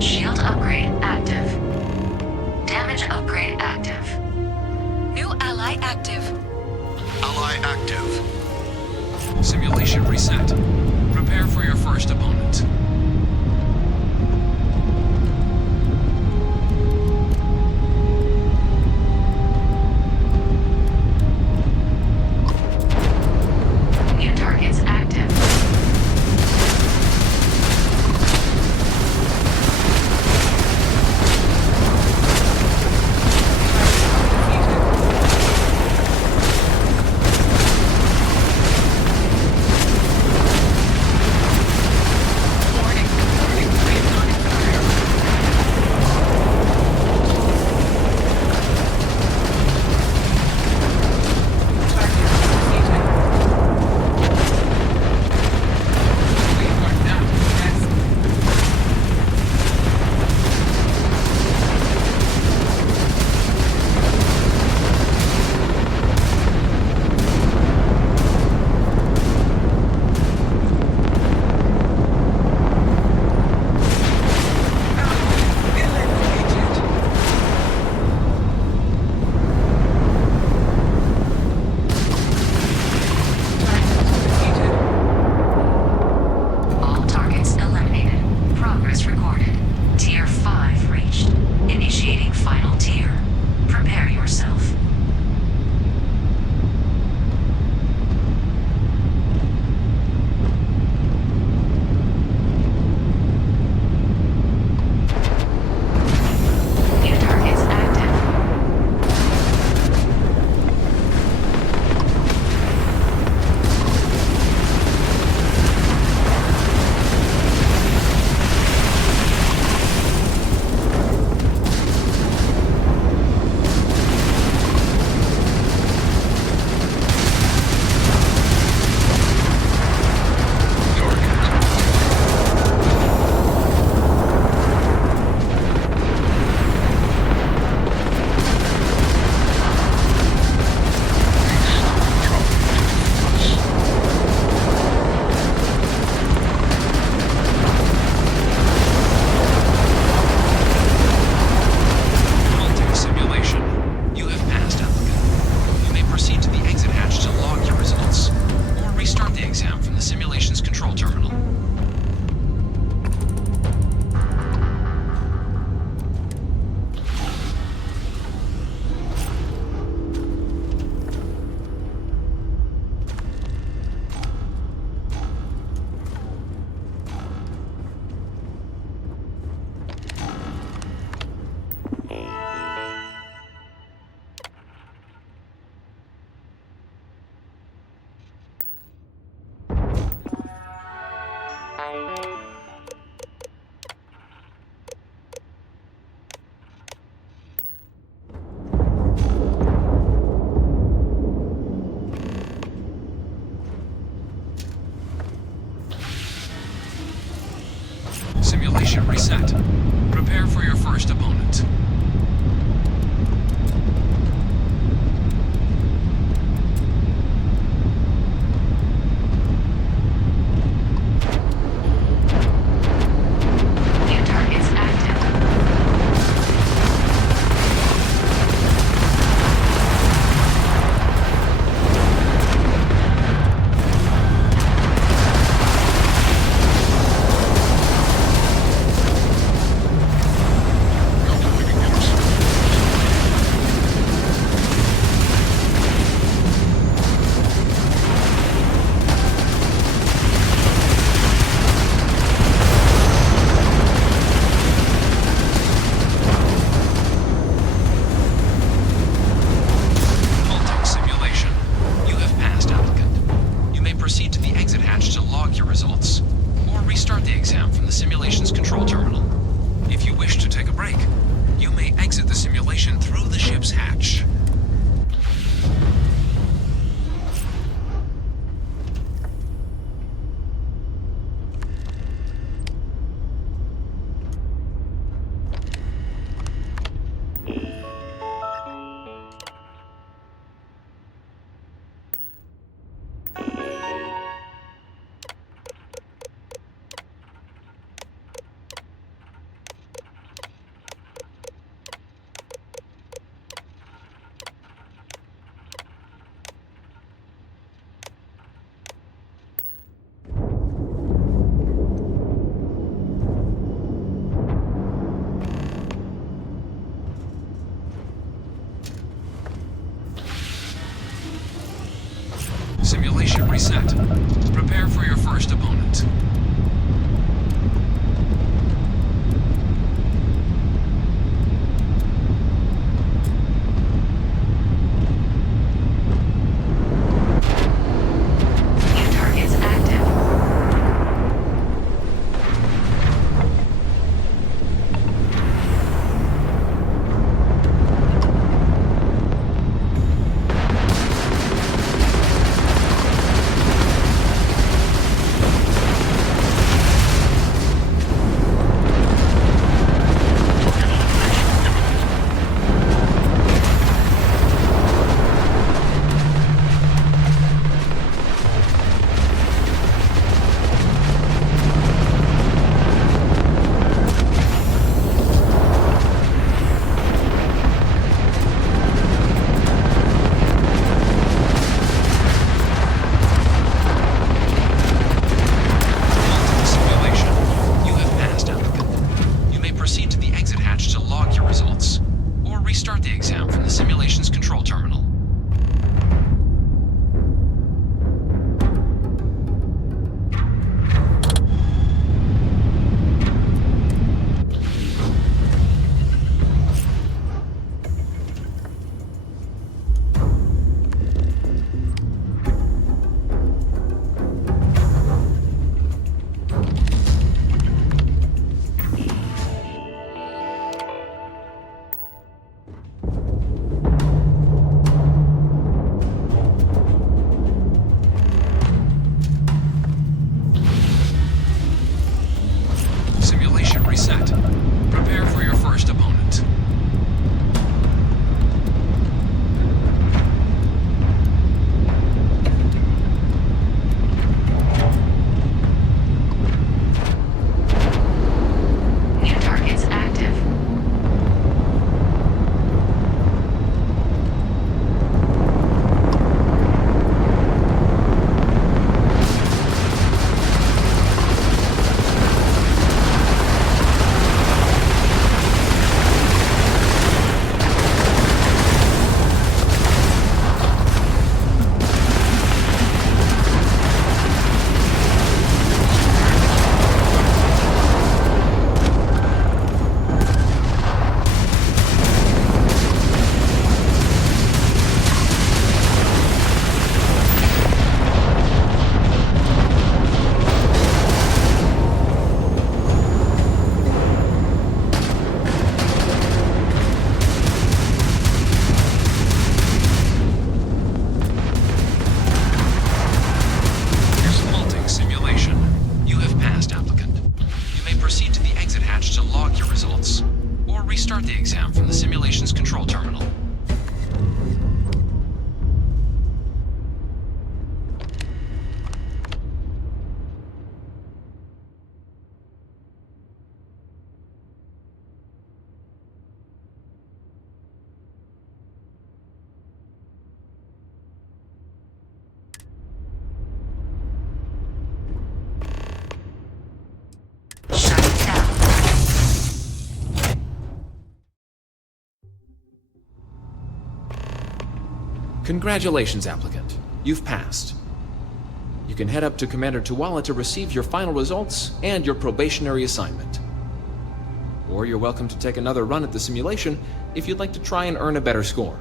Shield upgrade active. Damage upgrade active. New ally active. Ally active. Simulation reset. Prepare for your first opponent. New targets active. Warning. Simulation reset. Prepare for your first opponent. New targets active. Halting simulation. You have passed, applicant. You may proceed to the exit hatch to log your results, or restart the exam from the simulation's control terminal. If you wish to take a break, you may exit the simulation through the ship's hatch. Simulation reset. Prepare for your first opponent. New targets active. Congratulations, applicant. You've passed. You can head up to Commander Tuwala to receive your final results and your probationary assignment. Or you're welcome to take another run at the simulation if you'd like to try and earn a better score.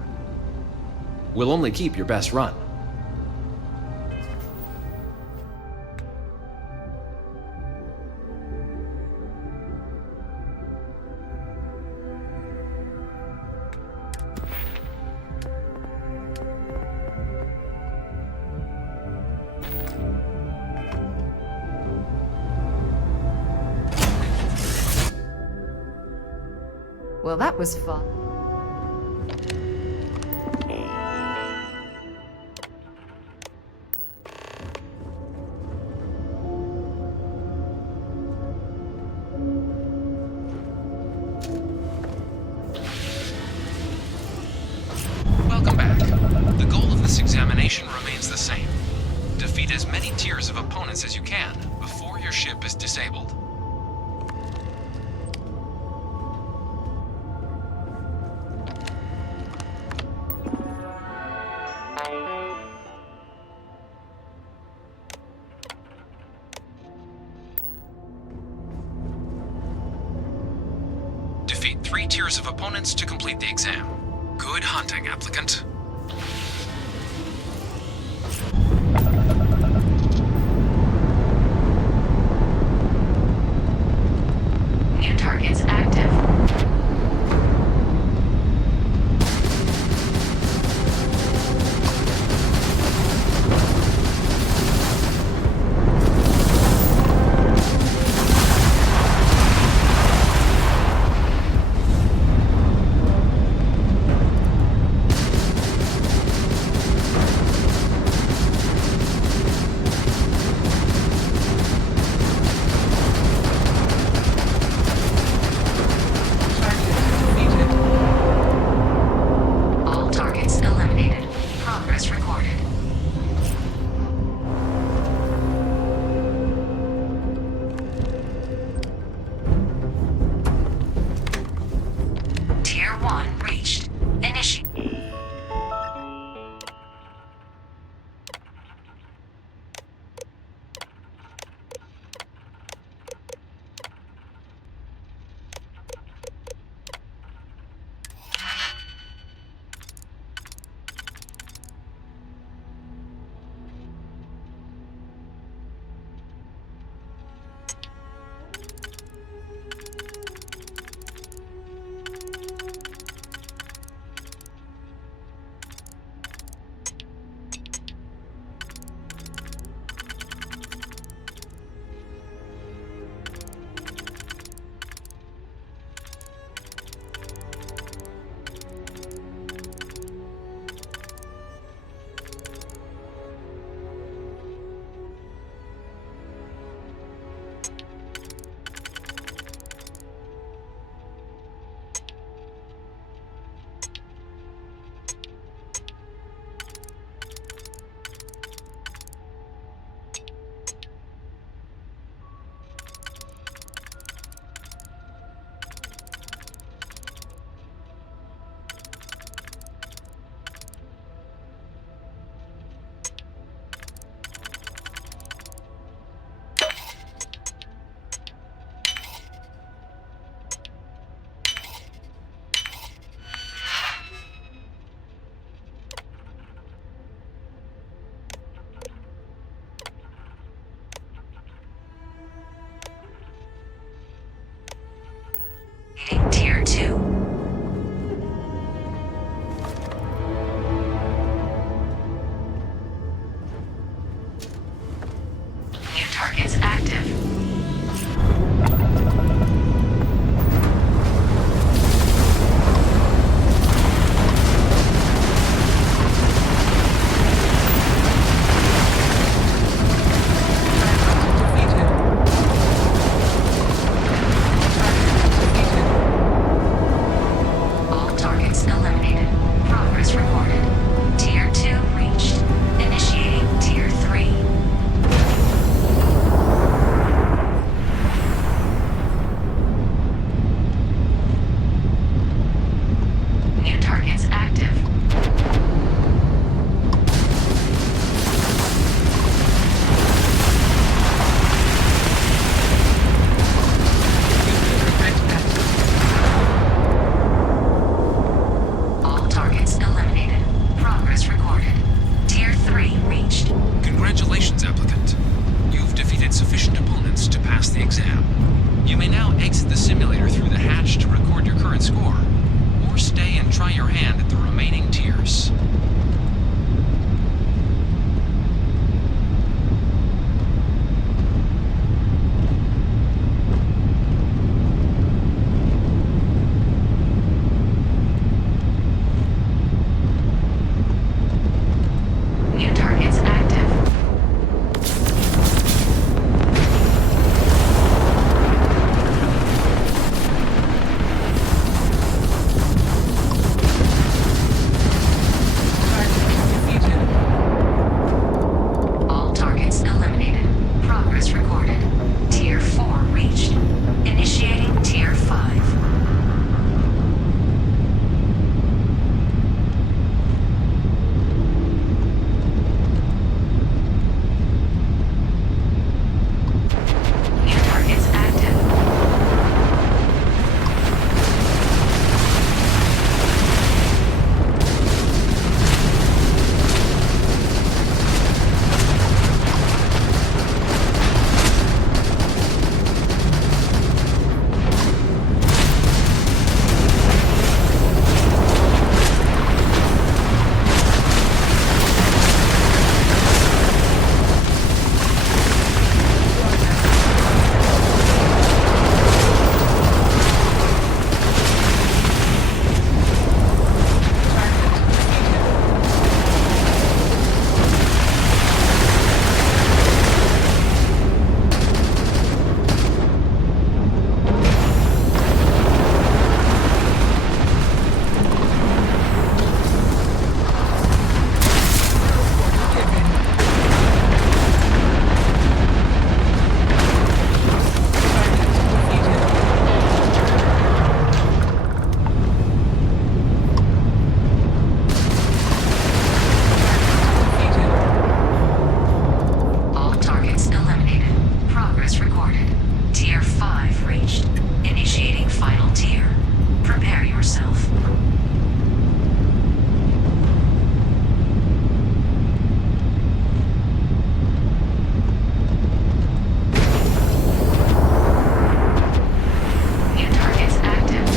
We'll only keep your best run. Well, that was fun. Welcome back. The goal of this examination remains the same. Defeat as many tiers of opponents as you can before your ship is disabled. Defeat 3 tiers of opponents to complete the exam. Good hunting, applicant. New targets active. Progress recorded. Tier 5 reached. Initiating final tier. Prepare yourself. New targets active.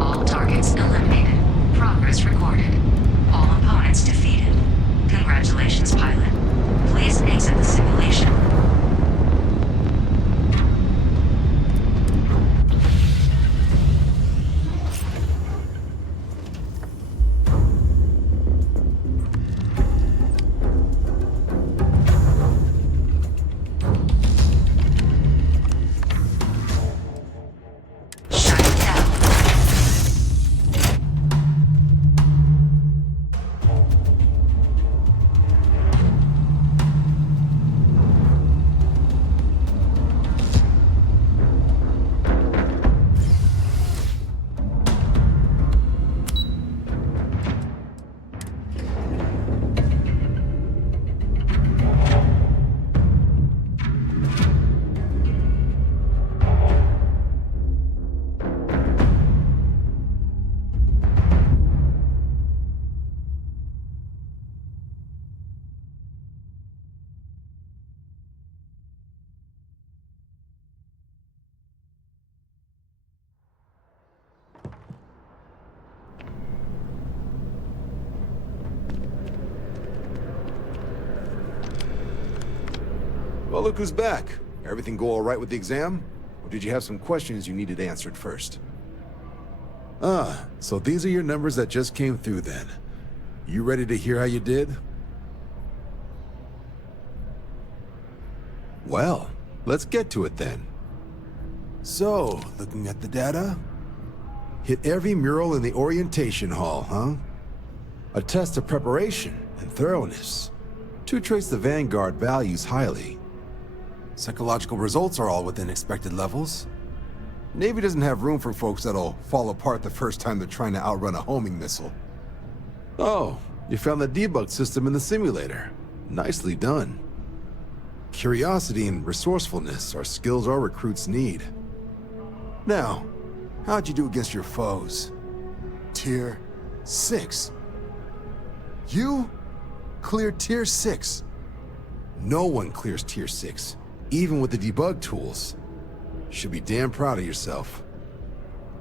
All targets eliminated. Progress recorded. All opponents defeated. Congratulations, pilot. Please exit the simulation. Shut down. Well, look who's back. Everything go all right with the exam? Or did you have some questions you needed answered first? Ah, so these are your numbers that just came through then. You ready to hear how you did? Well, let's get to it then. So, looking at the data, hit every mural in the orientation hall, huh? A test of preparation and thoroughness. Two traits the Vanguard values highly. Psychological results are all within expected levels. Navy doesn't have room for folks that'll fall apart the first time they're trying to outrun a homing missile. Oh, you found the debug system in the simulator. Nicely done. Curiosity and resourcefulness are skills our recruits need. Now, how'd you do against your foes? Tier 6. You cleared Tier 6. No one clears Tier 6, even with the debug tools. Should be damn proud of yourself.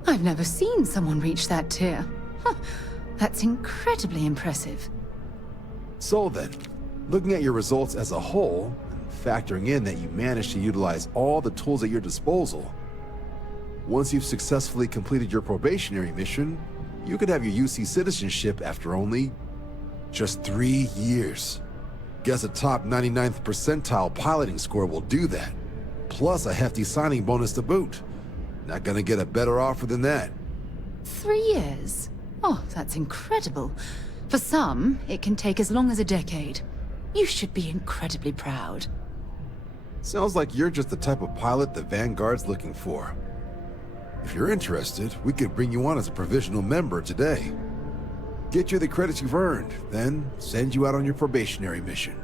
I've never seen someone reach that tier. Huh. That's incredibly impressive. So then, looking at your results as a whole, and factoring in that you managed to utilize all the tools at your disposal, once you've successfully completed your probationary mission, you could have your UC citizenship after only just 3 years. Guess a top 99th percentile piloting score will do that. Plus a hefty signing bonus to boot. Not gonna get a better offer than that. 3 years? Oh, that's incredible. For some, it can take as long as a decade. You should be incredibly proud. Sounds like you're just the type of pilot the Vanguard's looking for. If you're interested, we could bring you on as a provisional member today. Get you the credits you've earned, then send you out on your probationary mission.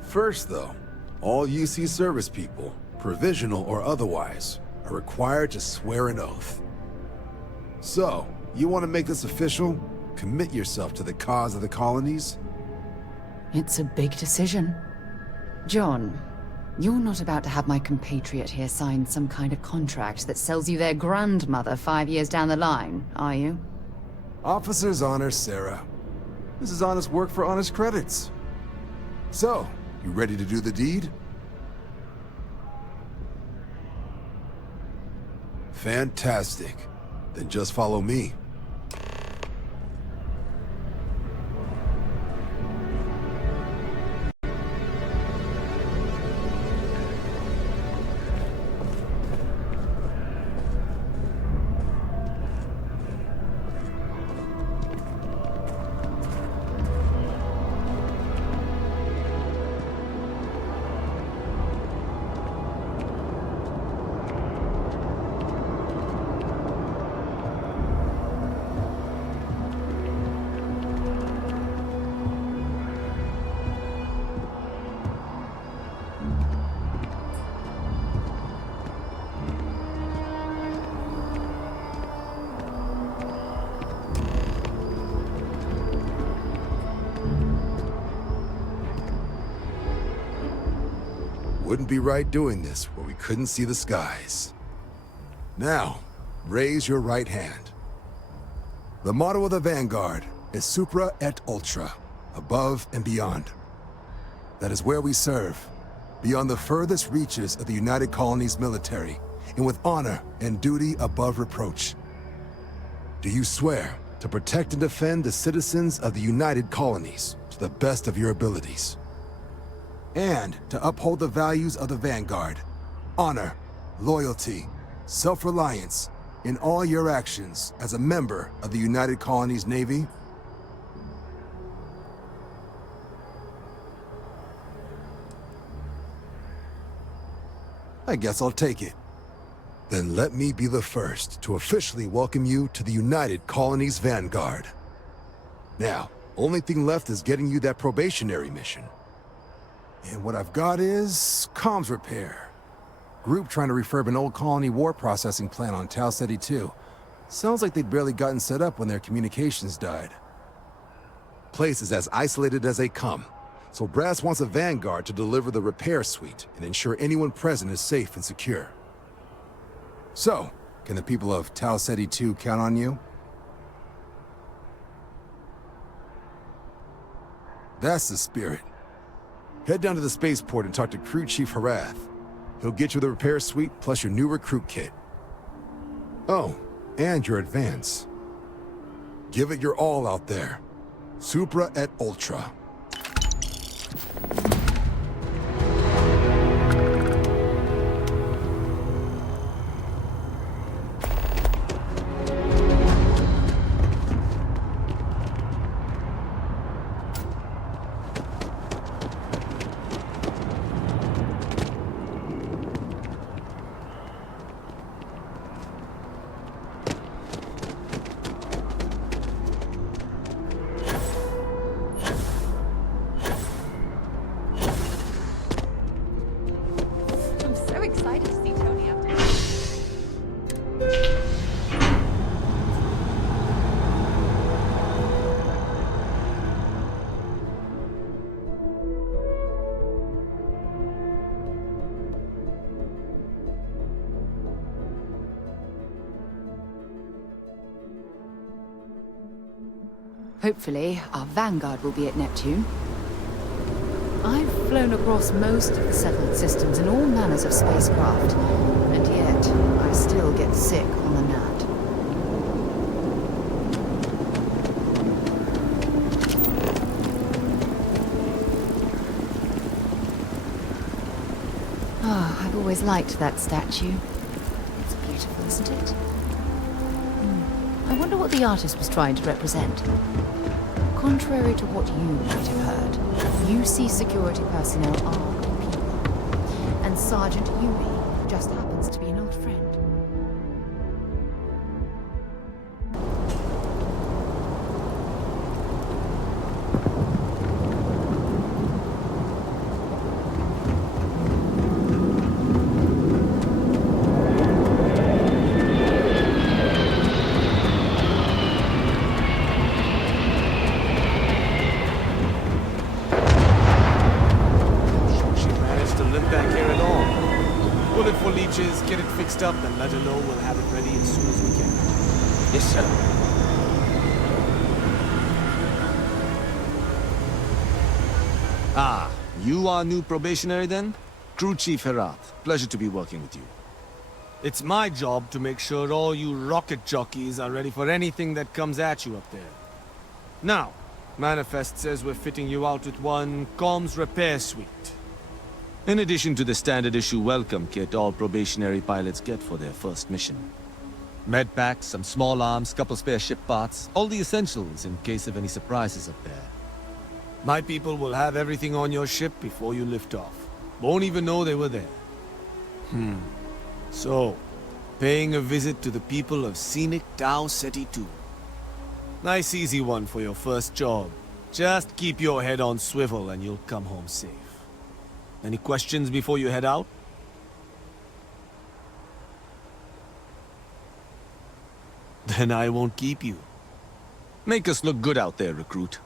First, though, all UC service people, provisional or otherwise, are required to swear an oath. So, you want to make this official? Commit yourself to the cause of the colonies? It's a big decision. John, you're not about to have my compatriot here sign some kind of contract that sells you their grandmother 5 years down the line, are you? Officer's honor, Sarah. This is honest work for honest credits. So, you ready to do the deed? Fantastic. Then just follow me. Wouldn't be right doing this where we couldn't see the skies. Now, raise your right hand. The motto of the Vanguard is Supra et Ultra, above and beyond. That is where we serve, beyond the furthest reaches of the United Colonies military, and with honor and duty above reproach. Do you swear to protect and defend the citizens of the United Colonies to the best of your abilities? And to uphold the values of the Vanguard, honor, loyalty, self-reliance, in all your actions as a member of the United Colonies Navy? I guess I'll take it. Then let me be the first to officially welcome you to the United Colonies Vanguard. Now, only thing left is getting you that probationary mission. And what I've got is comms repair. Group trying to refurb an old colony war processing plant on Tau Ceti 2. Sounds like they'd barely gotten set up when their communications died. Place is as isolated as they come, so Brass wants a Vanguard to deliver the repair suite and ensure anyone present is safe and secure. So, can the people of Tau Ceti 2 count on you? That's the spirit. Head down to the spaceport and talk to Crew Chief Harath. He'll get you the repair suite plus your new recruit kit. Oh, and your advance. Give it your all out there. Supra et Ultra. Hopefully, our Vanguard will be at Neptune. I've flown across most of the settled systems in all manners of spacecraft, and yet I still get sick on the gnat. Oh, I've always liked that statue. It's beautiful, isn't it? I wonder what the artist was trying to represent. Contrary to what you might have heard, you see security personnel are good people. And Sergeant Yui just happens to be an old friend. Get it fixed up, and let her know we'll have it ready as soon as we can. Yes, sir. Ah, you are new probationary then? Crew Chief Herat. Pleasure to be working with you. It's my job to make sure all you rocket jockeys are ready for anything that comes at you up there. Now, Manifest says we're fitting you out with one comms repair suite. In addition to the standard issue welcome kit all probationary pilots get for their first mission. Med packs, some small arms, couple spare ship parts, all the essentials in case of any surprises up there. My people will have everything on your ship before you lift off. Won't even know they were there. So, paying a visit to the people of scenic Tau Ceti 2. Nice easy one for your first job. Just keep your head on swivel and you'll come home safe. Any questions before you head out? Then I won't keep you. Make us look good out there, recruit.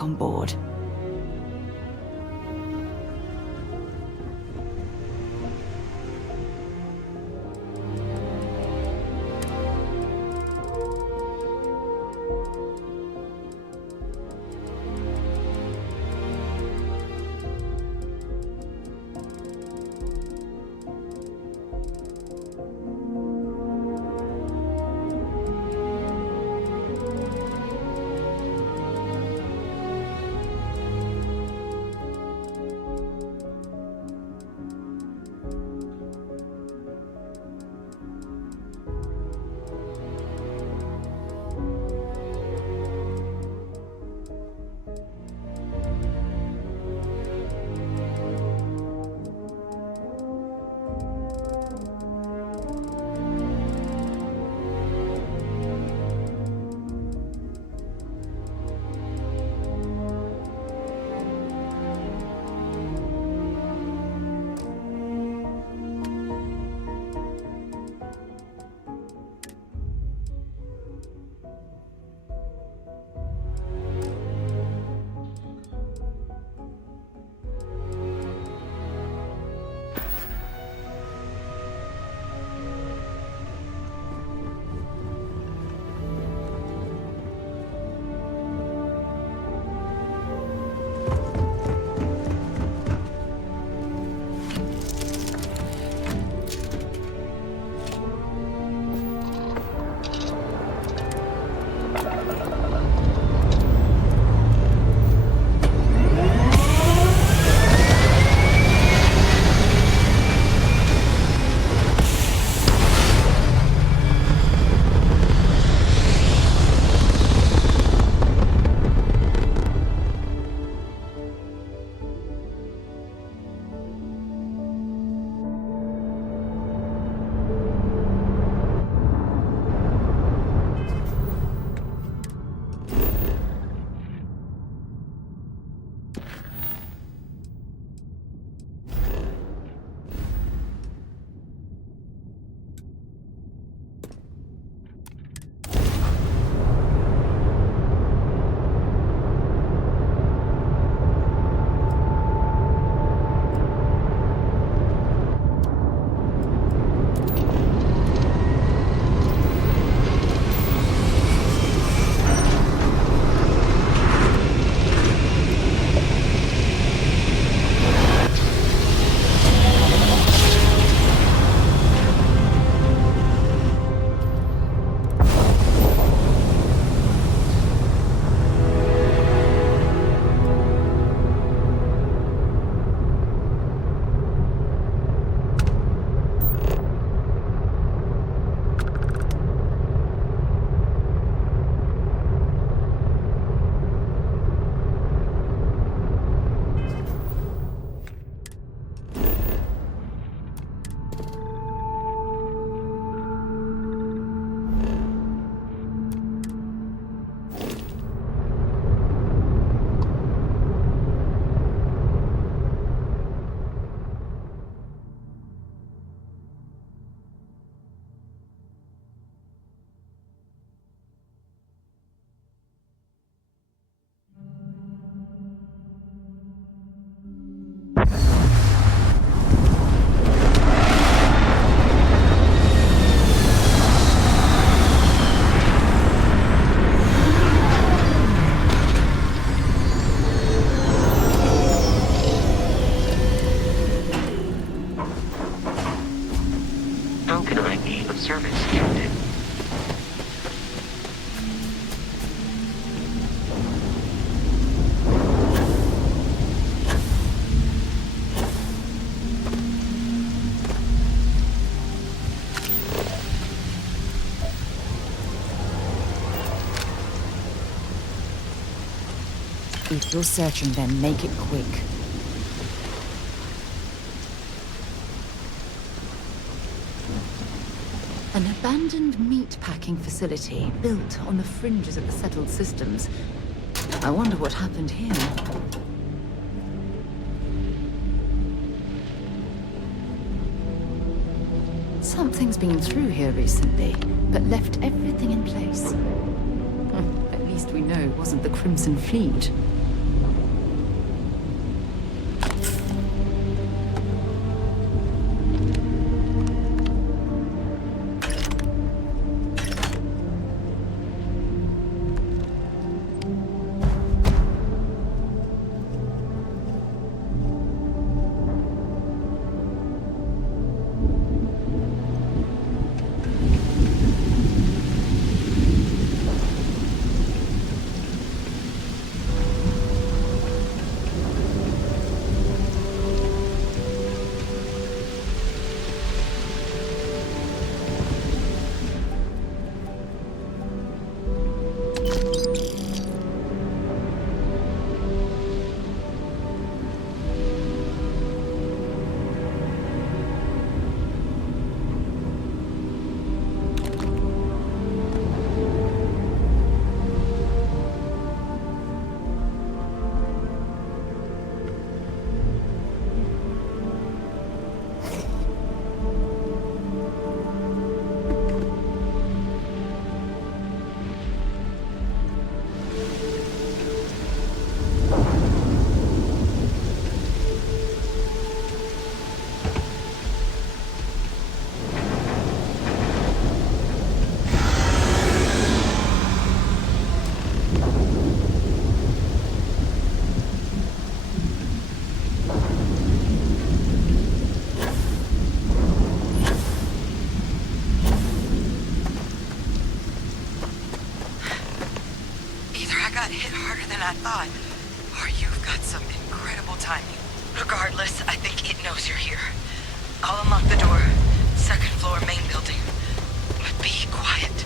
On board. If you're searching, then make it quick. An abandoned meat-packing facility built on the fringes of the settled systems. I wonder what happened here. Something's been through here recently, but left everything in place. At least we know it wasn't the Crimson Fleet. I thought. Or you've got some incredible timing. Regardless, I think it knows you're here. I'll unlock the door. Second floor, main building. But be quiet.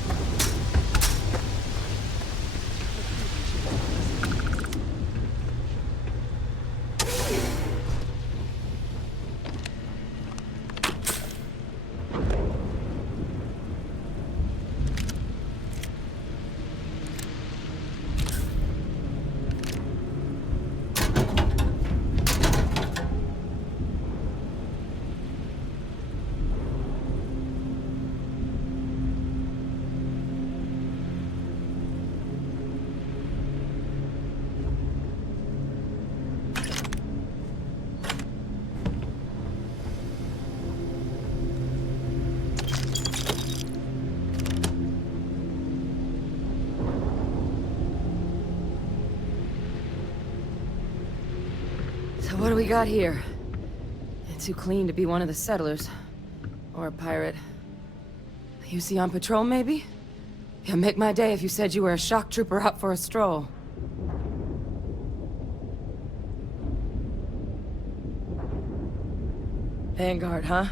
What do we got here? It's too clean to be one of the settlers. Or a pirate. You see on patrol, maybe? Yeah, make my day if you said you were a shock trooper out for a stroll. Vanguard, huh?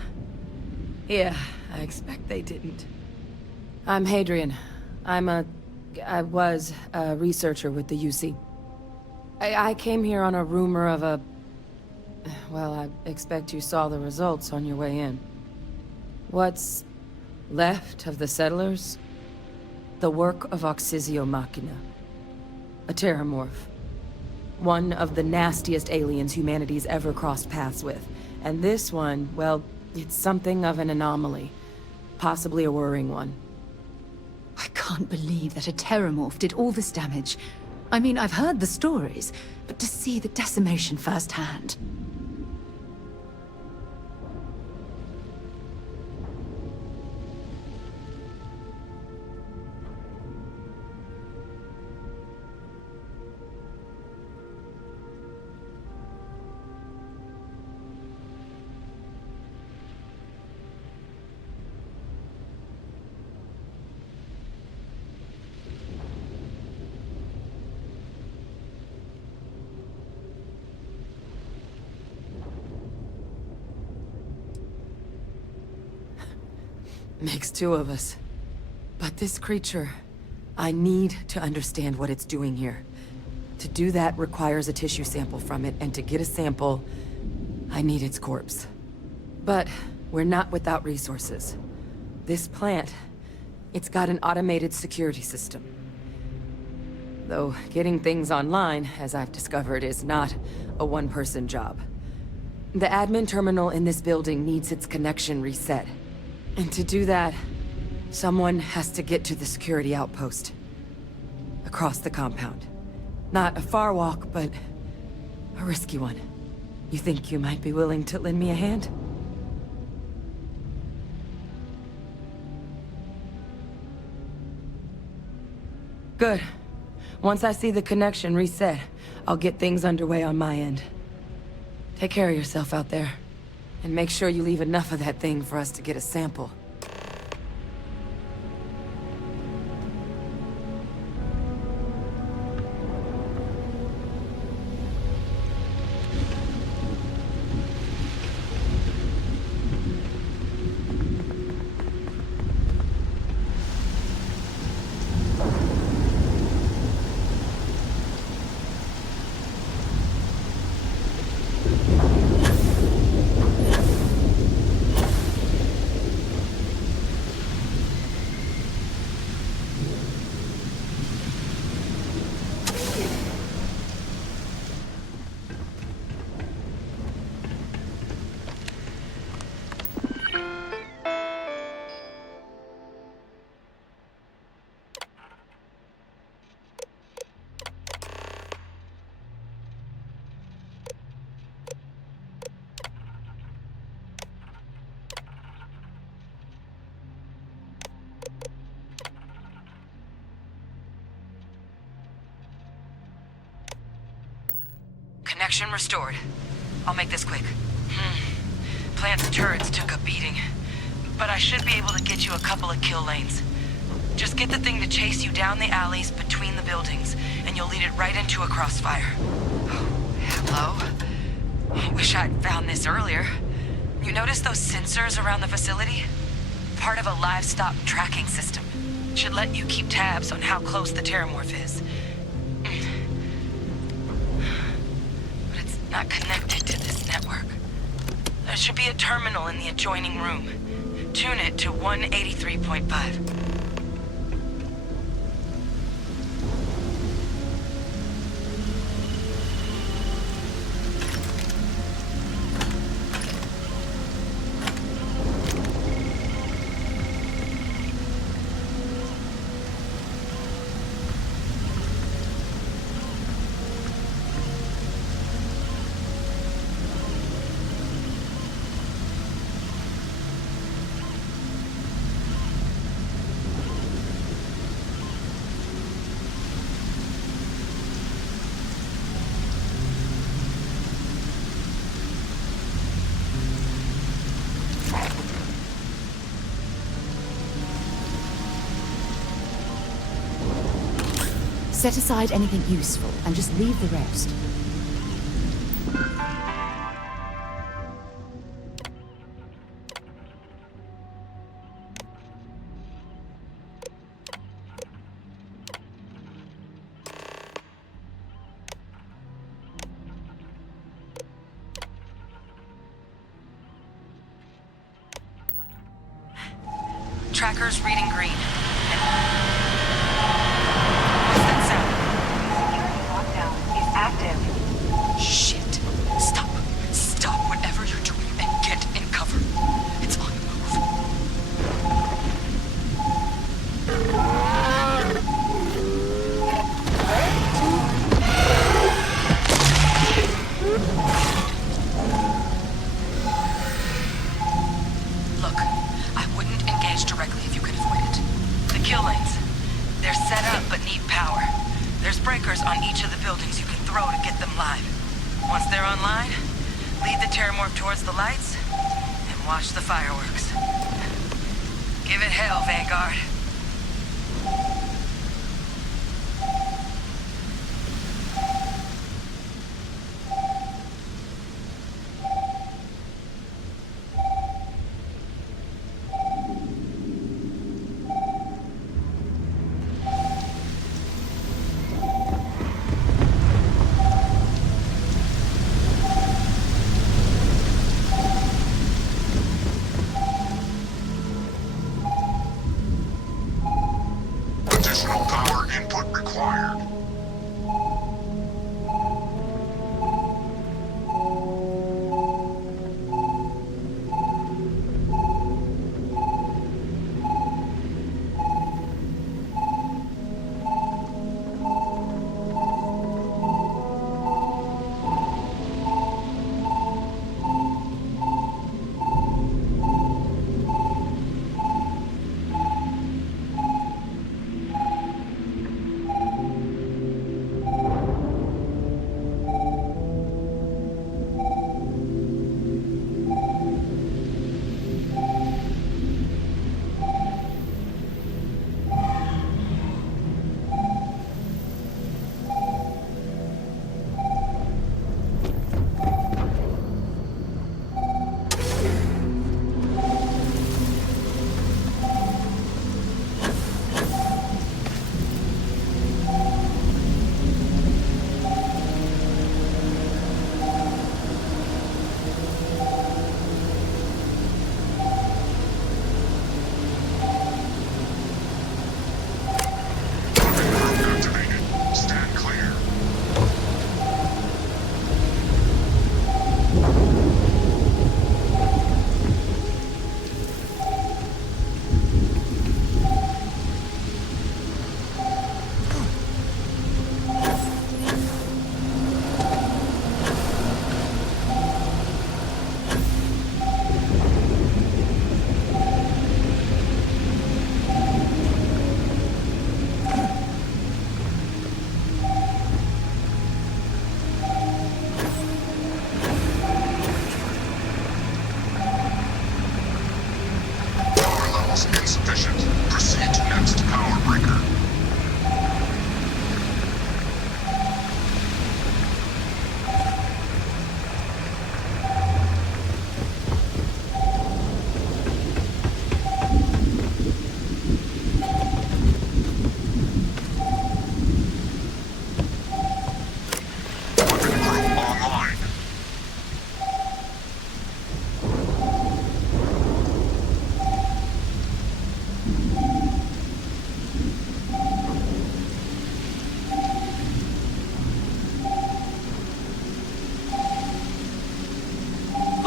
Yeah, I expect they didn't. I'm Hadrian. I was a researcher with the UC. I came here on a rumor of a... Well, I expect you saw the results on your way in. What's left of the settlers? The work of Oxysio Machina. A terramorph. One of the nastiest aliens humanity's ever crossed paths with. And this one, well, it's something of an anomaly. Possibly a worrying one. I can't believe that a terramorph did all this damage. I mean, I've heard the stories, but to see the decimation firsthand... Makes two of us. But this creature, I need to understand what it's doing here. To do that requires a tissue sample from it, and to get a sample, I need its corpse. But we're not without resources. This plant, it's got an automated security system. Though getting things online, as I've discovered, is not a one-person job. The admin terminal in this building needs its connection reset. And to do that, someone has to get to the security outpost. Across the compound. Not a far walk, but a risky one. You think you might be willing to lend me a hand? Good. Once I see the connection reset, I'll get things underway on my end. Take care of yourself out there. And make sure you leave enough of that thing for us to get a sample. Connection restored. I'll make this quick. Plant's turrets took a beating, but I should be able to get you a couple of kill lanes. Just get the thing to chase you down the alleys between the buildings, and you'll lead it right into a crossfire. Oh, hello? Wish I'd found this earlier. You notice those sensors around the facility? Part of a livestock tracking system. Should let you keep tabs on how close the terramorph is. Not connected to this network. There should be a terminal in the adjoining room. Tune it to 183.5. Set aside anything useful and just leave the rest. Tracker's reading green. Active. Shit. Stop. Stop whatever you're doing and get in cover. It's on the move. Look, I wouldn't engage directly if you could avoid it. The kill lanes. They're set up but need power. There's breakers on each of the buildings you can throw to get them live. Once they're online, lead the terramorph towards the lights and watch the fireworks. Give it hell, Vanguard.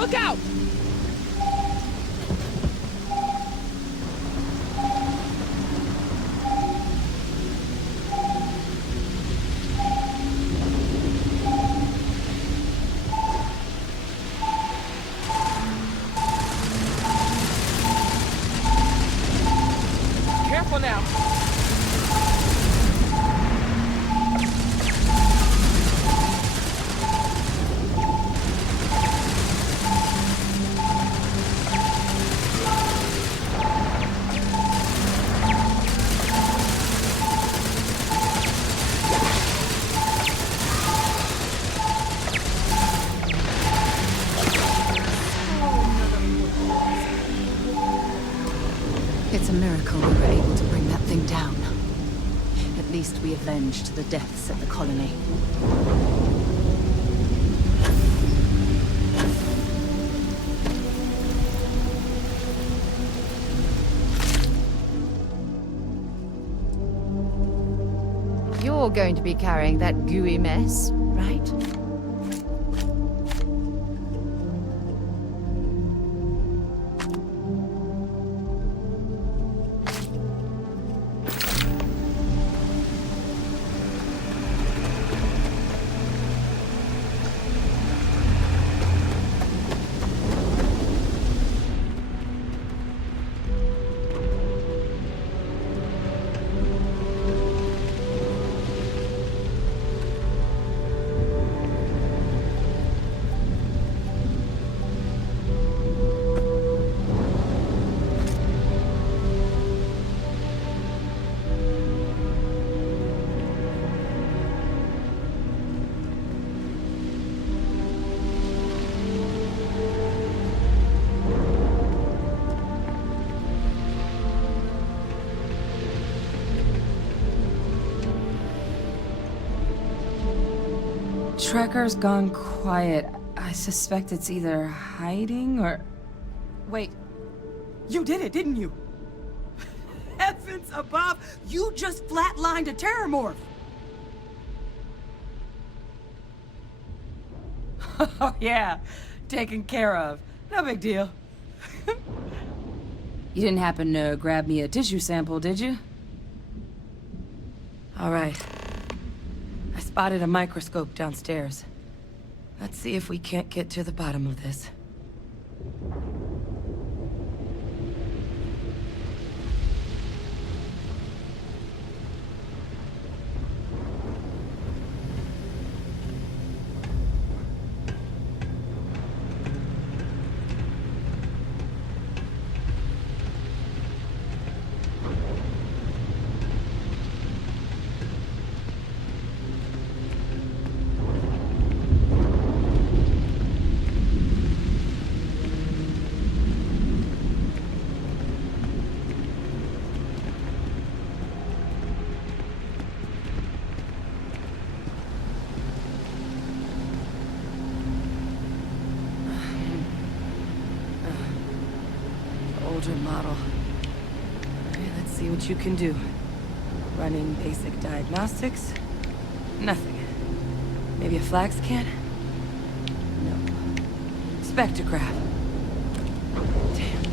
Look out! Careful now. It's a miracle we were able to bring that thing down. At least we avenged the deaths at the colony. You're going to be carrying that gooey mess, right? Trekker's gone quiet. I suspect it's either hiding or... Wait. You did it, didn't you? Heavens above! You just flatlined a terramorph! Oh, yeah. Taken care of. No big deal. You didn't happen to grab me a tissue sample, did you? All right. I spotted a microscope downstairs. Let's see if we can't get to the bottom of this. Older model. Okay, let's see what you can do. Running basic diagnostics? Nothing. Maybe a flax can? No. Spectrograph. Damn.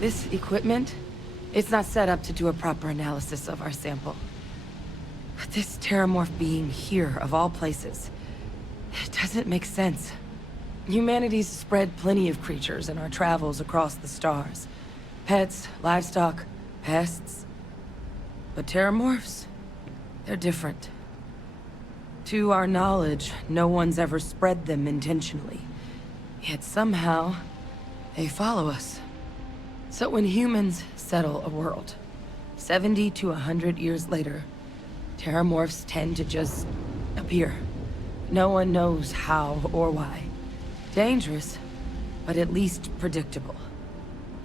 This equipment, it's not set up to do a proper analysis of our sample. But this terramorph being here, of all places, it doesn't make sense. Humanity's spread plenty of creatures in our travels across the stars. Pets, livestock, pests. But terramorphs? They're different. To our knowledge, no one's ever spread them intentionally. Yet somehow, they follow us. So when humans settle a world, 70 to 100 years later, terramorphs tend to just appear. No one knows how or why. Dangerous, but at least predictable.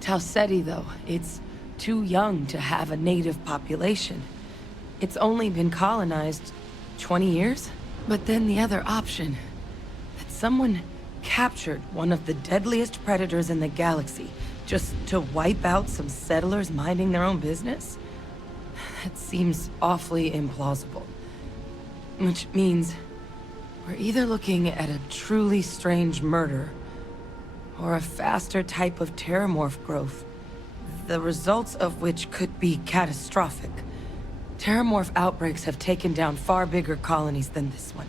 Tau Ceti, though, it's too young to have a native population. It's only been colonized 20 years? But then the other option, that someone captured one of the deadliest predators in the galaxy just to wipe out some settlers minding their own business? That seems awfully implausible. Which means We're either looking at a truly strange murder, or a faster type of terramorph growth, the results of which could be catastrophic. Terramorph outbreaks have taken down far bigger colonies than this one.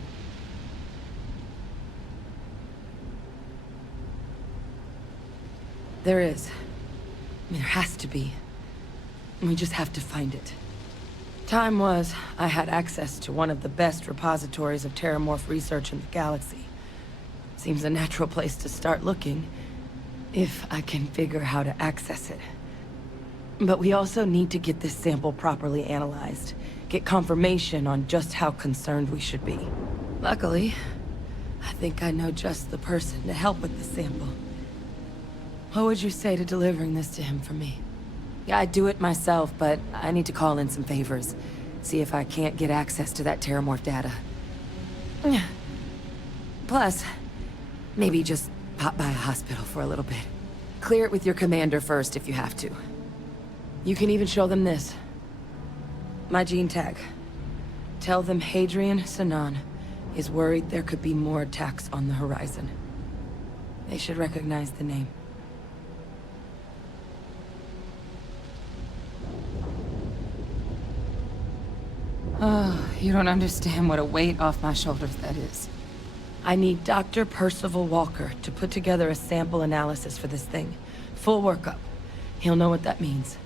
There is. There has to be. We just have to find it. Time was, I had access to one of the best repositories of terramorph research in the galaxy. Seems a natural place to start looking, if I can figure how to access it. But we also need to get this sample properly analyzed, get confirmation on just how concerned we should be. Luckily, I think I know just the person to help with the sample. What would you say to delivering this to him for me? Yeah, I'd do it myself, but I need to call in some favors. See if I can't get access to that terramorph data. Plus, maybe just pop by a hospital for a little bit. Clear it with your commander first if you have to. You can even show them this. My gene tag. Tell them Hadrian Sanan is worried there could be more attacks on the horizon. They should recognize the name. Oh, you don't understand what a weight off my shoulders that is. I need Dr. Percival Walker to put together a sample analysis for this thing. Full workup. He'll know what that means.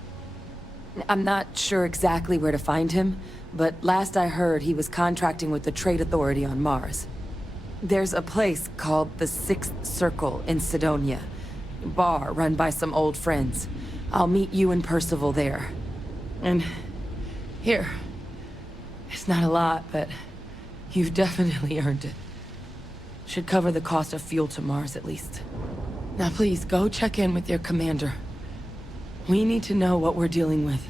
I'm not sure exactly where to find him, but last I heard he was contracting with the Trade Authority on Mars. There's a place called the Sixth Circle in Sidonia. Bar run by some old friends. I'll meet you and Percival there. And here. It's not a lot, but you've definitely earned it. Should cover the cost of fuel to Mars, at least. Now please, go check in with your commander. We need to know what we're dealing with.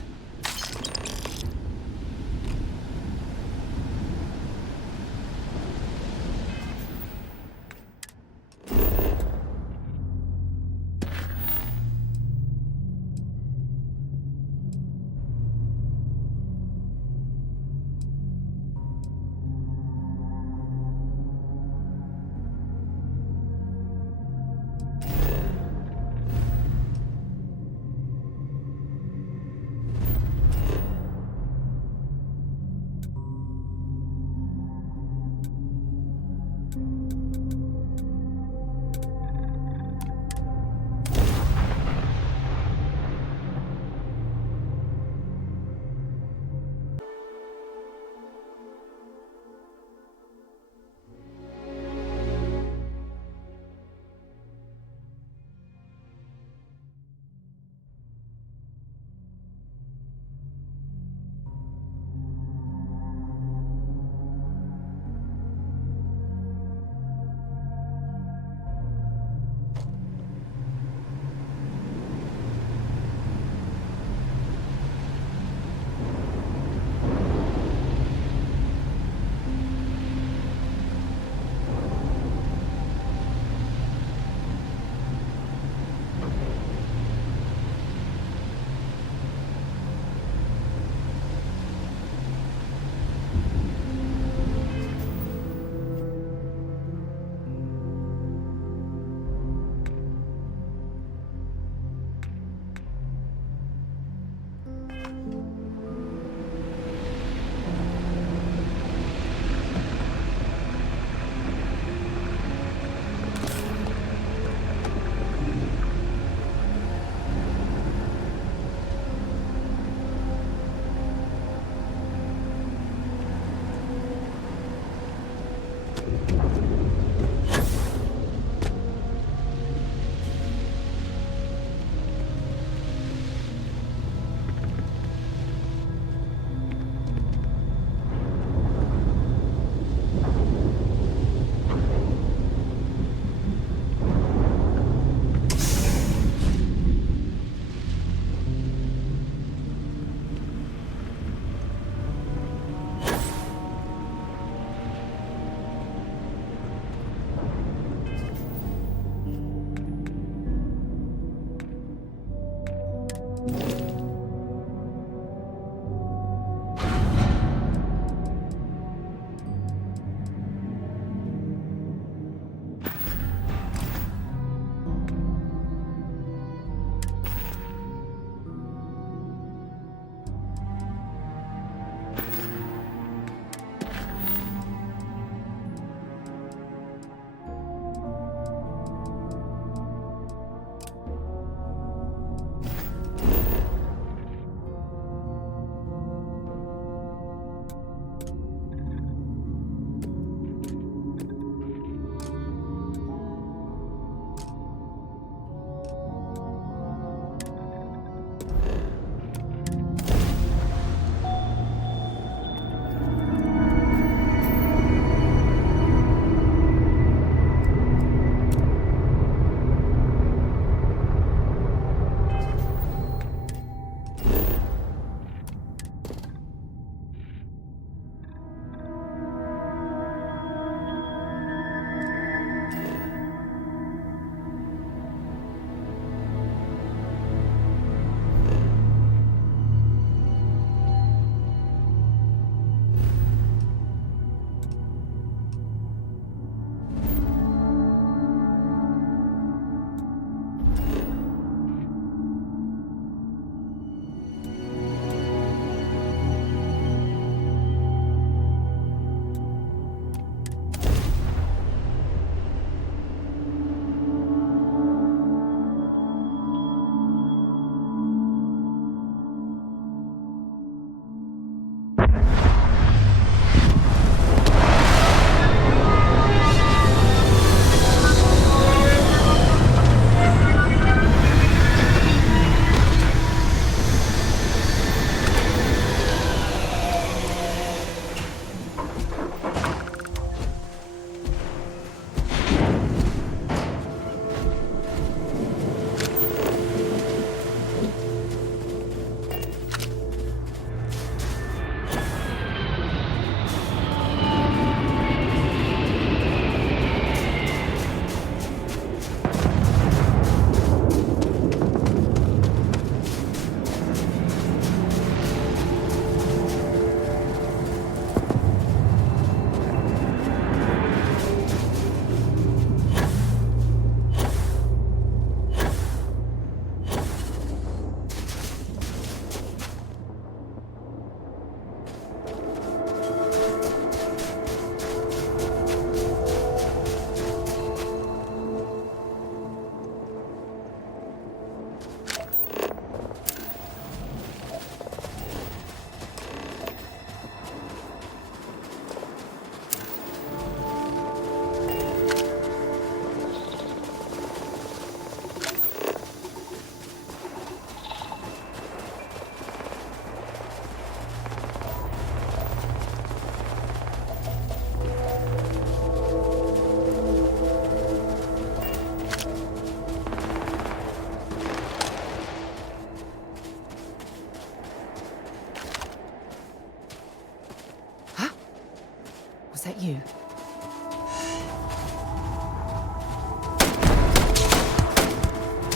you?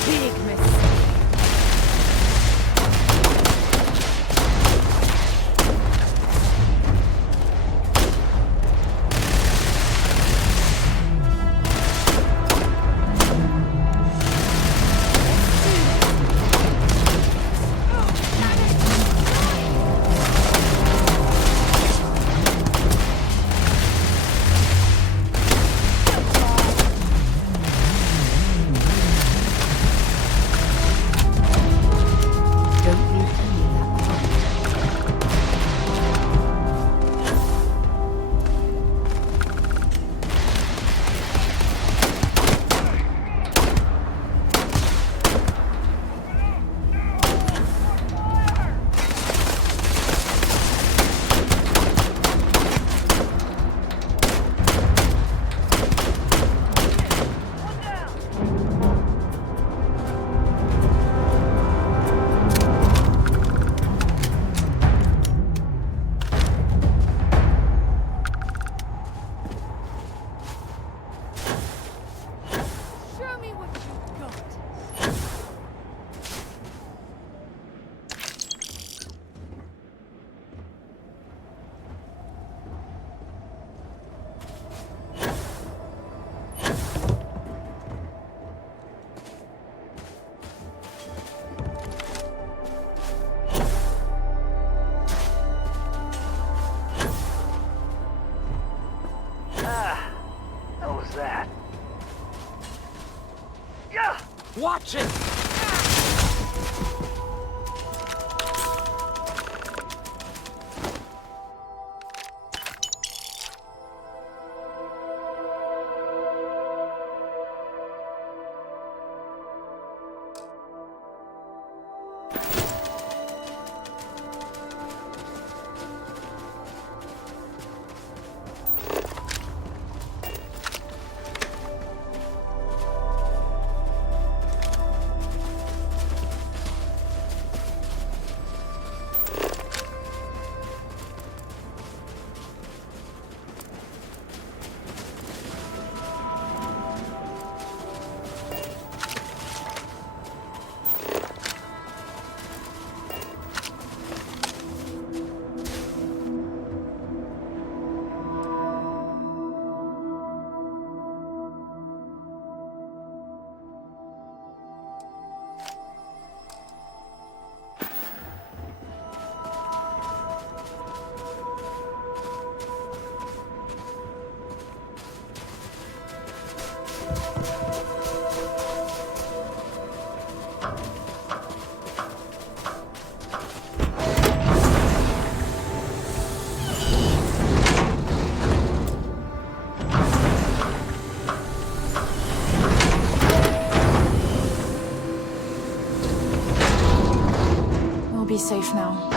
Big mistake. What was that? Yeah! Watch it! Be safe now.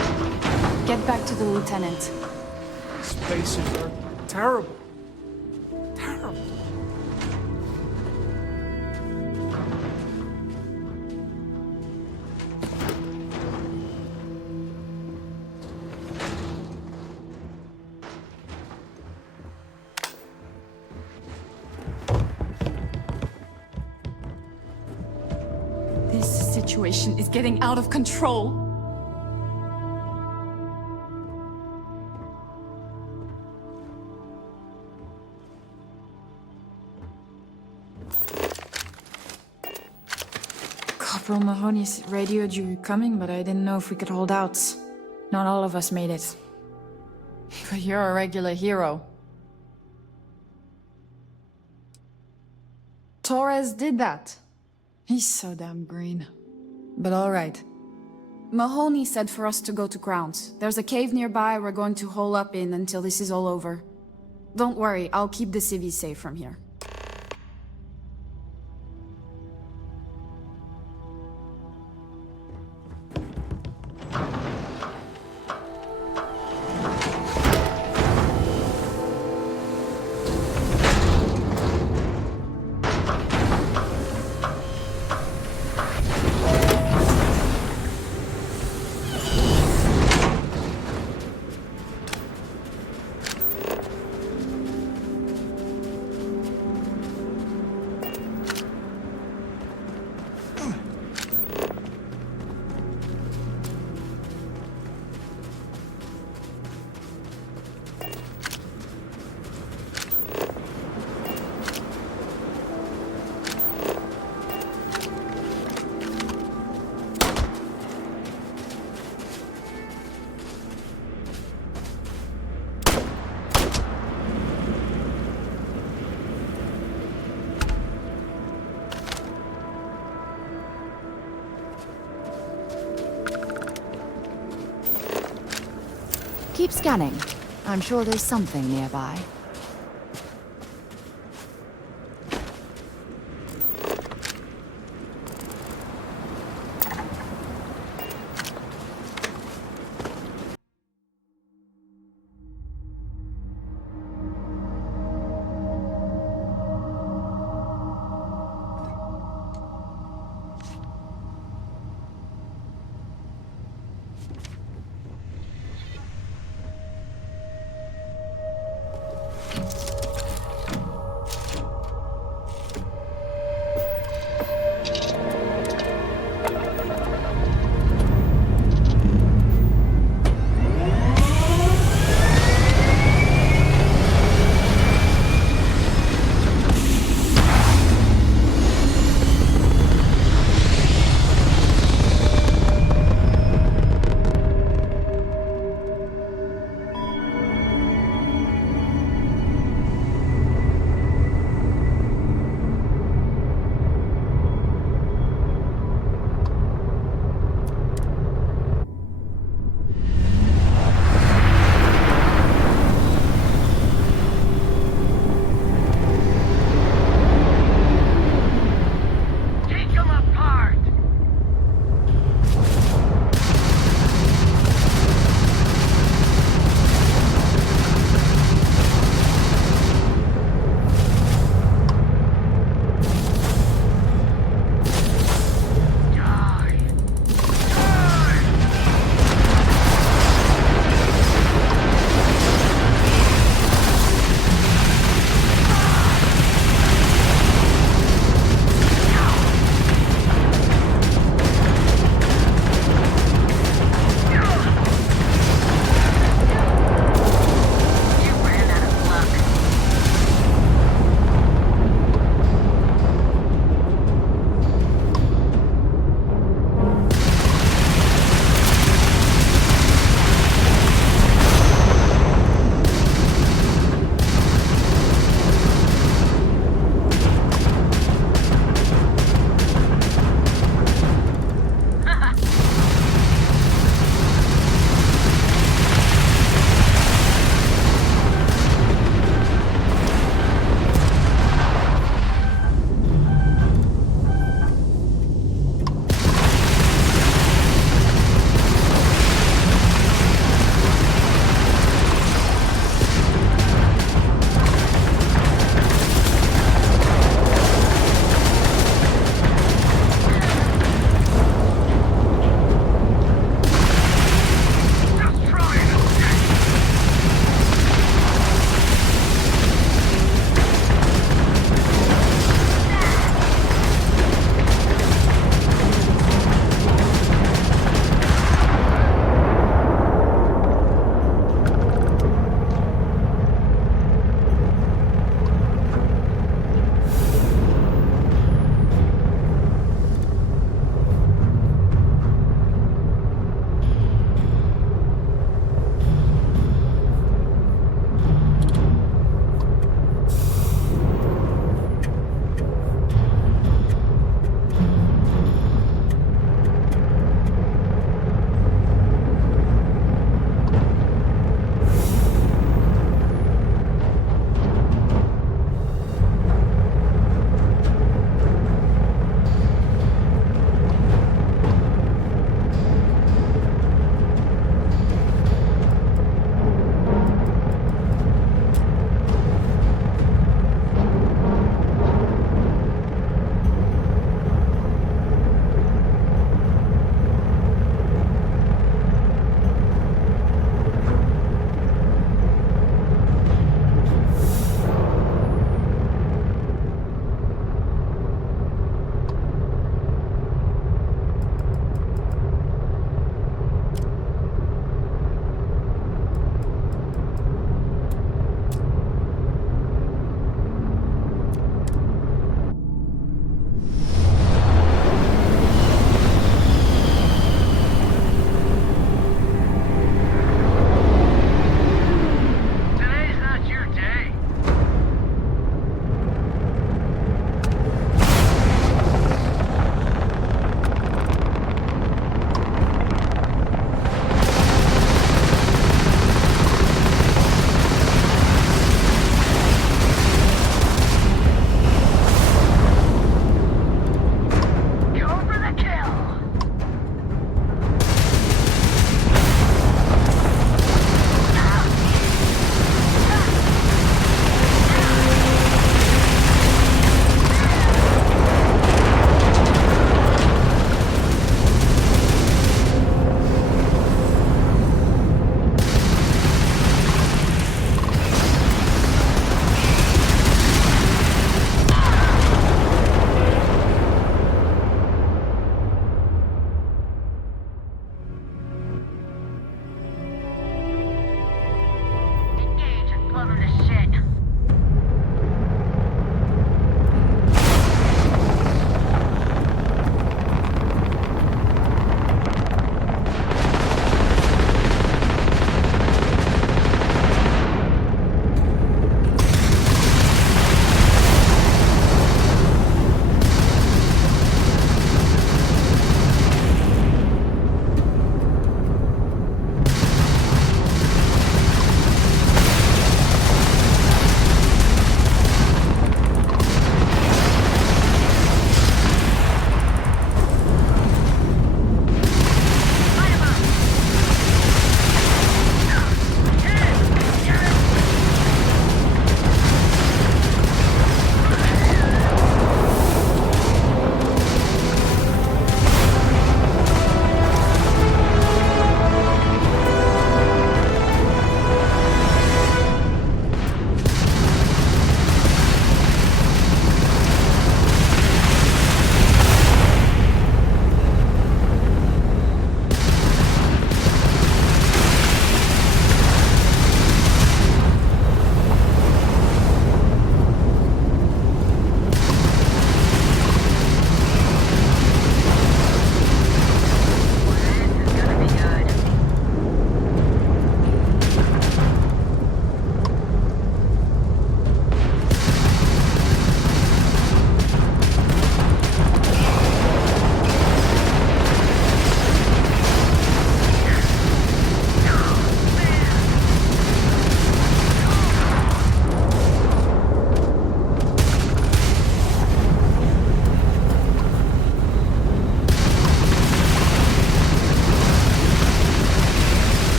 Get back to the lieutenant. Spaces are terrible. Terrible. This situation is getting out of control. Corporal Mahoney's radioed you coming, but I didn't know if we could hold out. Not all of us made it. But you're a regular hero. Torres did that. He's so damn green. But all right. Mahoney said for us to go to grounds. There's a cave nearby we're going to hole up in until this is all over. Don't worry, I'll keep the civvies safe from here. Keep scanning. I'm sure there's something nearby.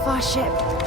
off our ship.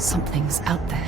Something's out there.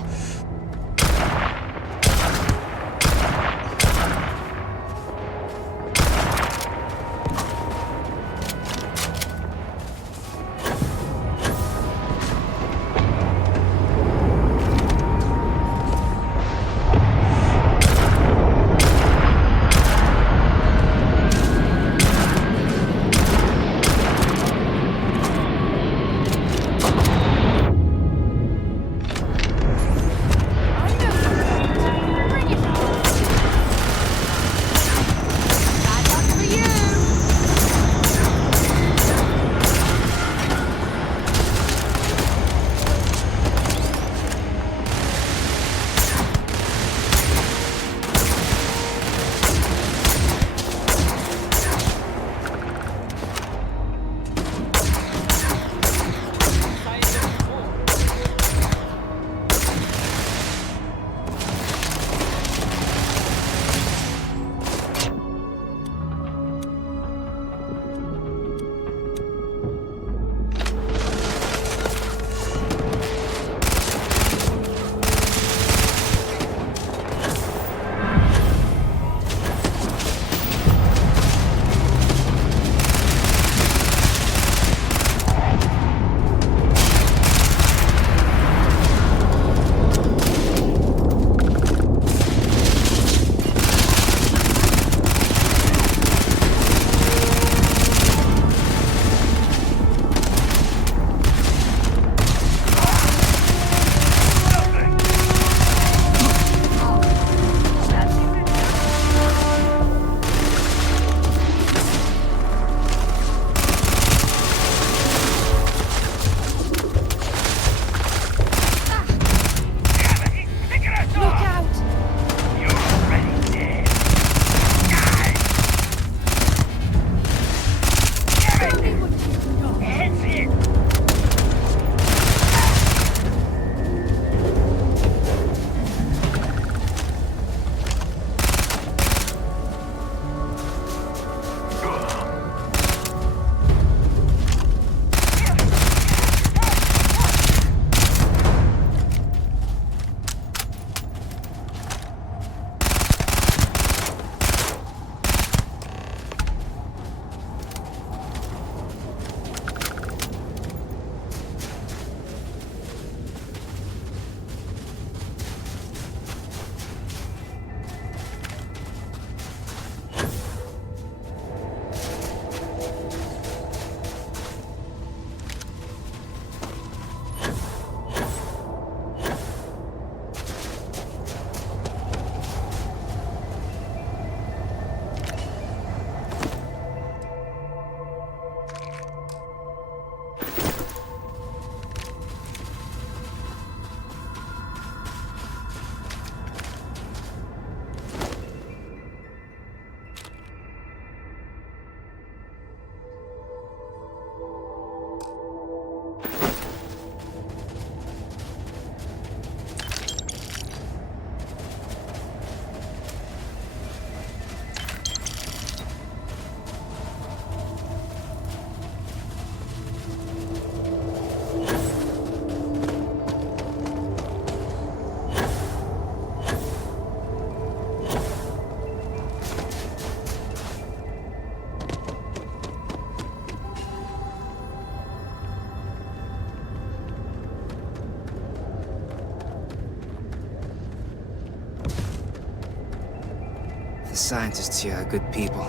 scientists here are good people.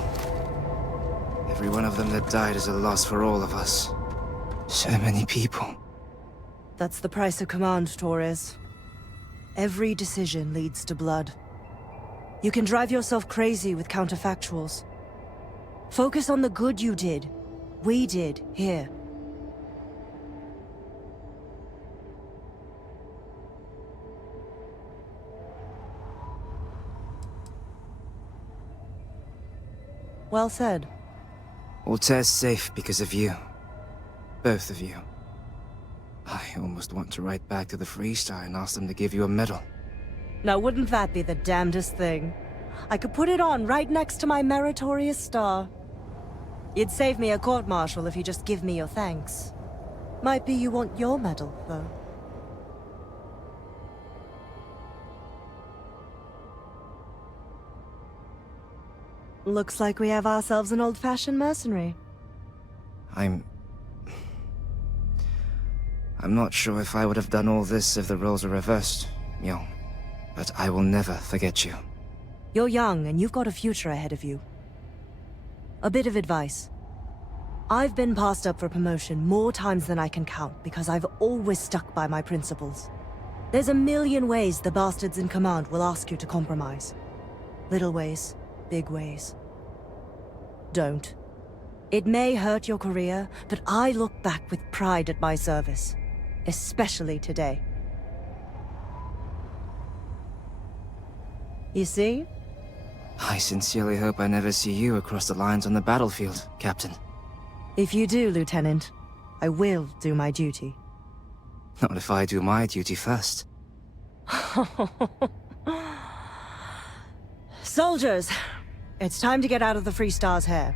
Every one of them that died is a loss for all of us. So many people. That's the price of command, Torres. Every decision leads to blood. You can drive yourself crazy with counterfactuals. Focus on the good you did. We did, here. Well said. Altair's safe because of you. Both of you. I almost want to write back to the Freestar and ask them to give you a medal. Now wouldn't that be the damnedest thing? I could put it on right next to my meritorious star. You'd save me a court-martial if you just give me your thanks. Might be you want your medal, though. Looks like we have ourselves an old-fashioned mercenary. I'm not sure if I would have done all this if the roles were reversed, Myung. But I will never forget you. You're young, and you've got a future ahead of you. A bit of advice. I've been passed up for promotion more times than I can count because I've always stuck by my principles. There's a million ways the bastards in command will ask you to compromise. Little ways, big ways. Don't. It may hurt your career, but I look back with pride at my service. Especially today. You see? I sincerely hope I never see you across the lines on the battlefield, Captain. If you do, Lieutenant, I will do my duty. Not if I do my duty first. Soldiers, it's time to get out of the Freestar's hair.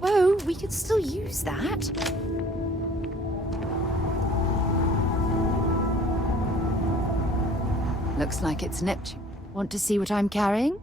Whoa, we could still use that. Looks like it's Neptune. Want to see what I'm carrying?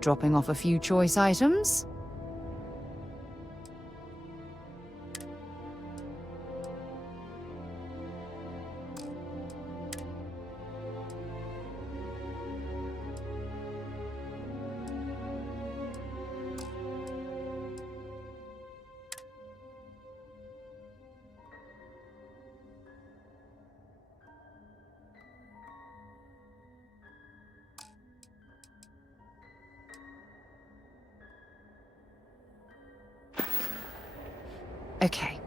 Dropping off a few choice items. Okay.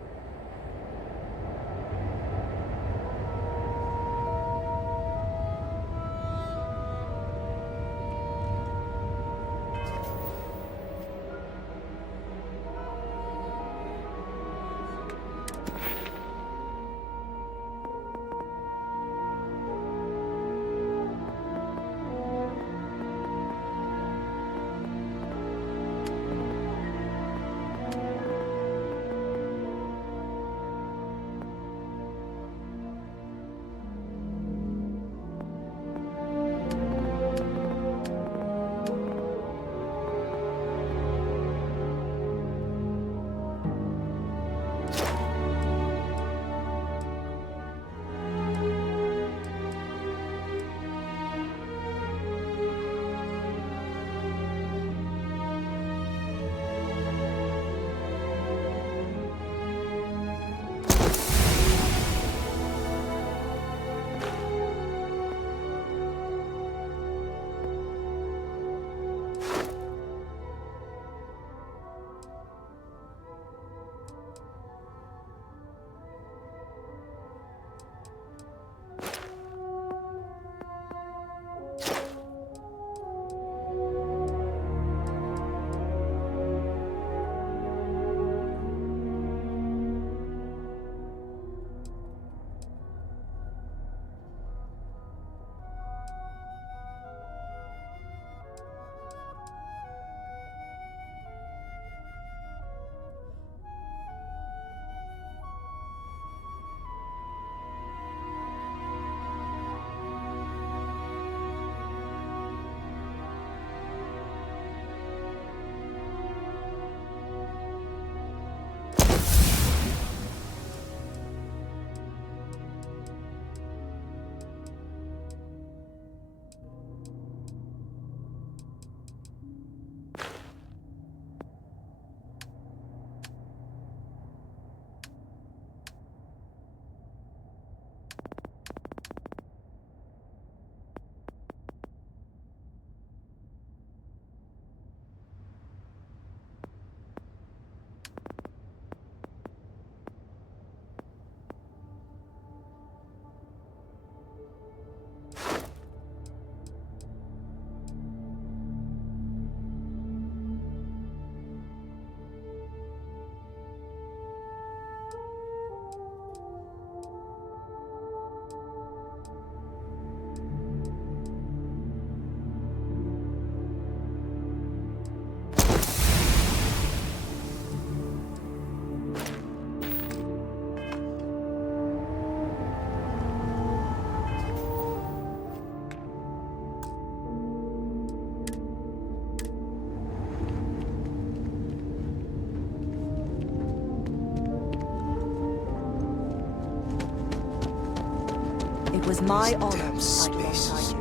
It was my honor Damn to fight alongside spaces. you.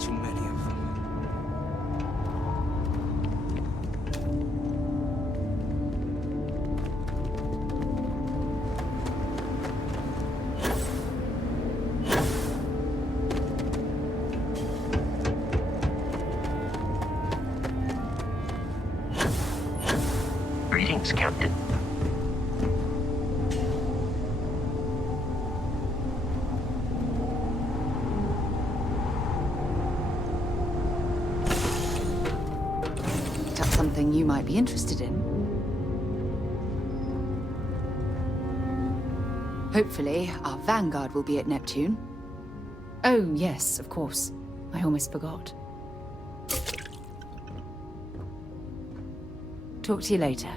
Too many of them. Greetings, Captain. That's something you might be interested in. Hopefully, our vanguard will be at Neptune. Oh, yes, of course. I almost forgot. Talk to you later.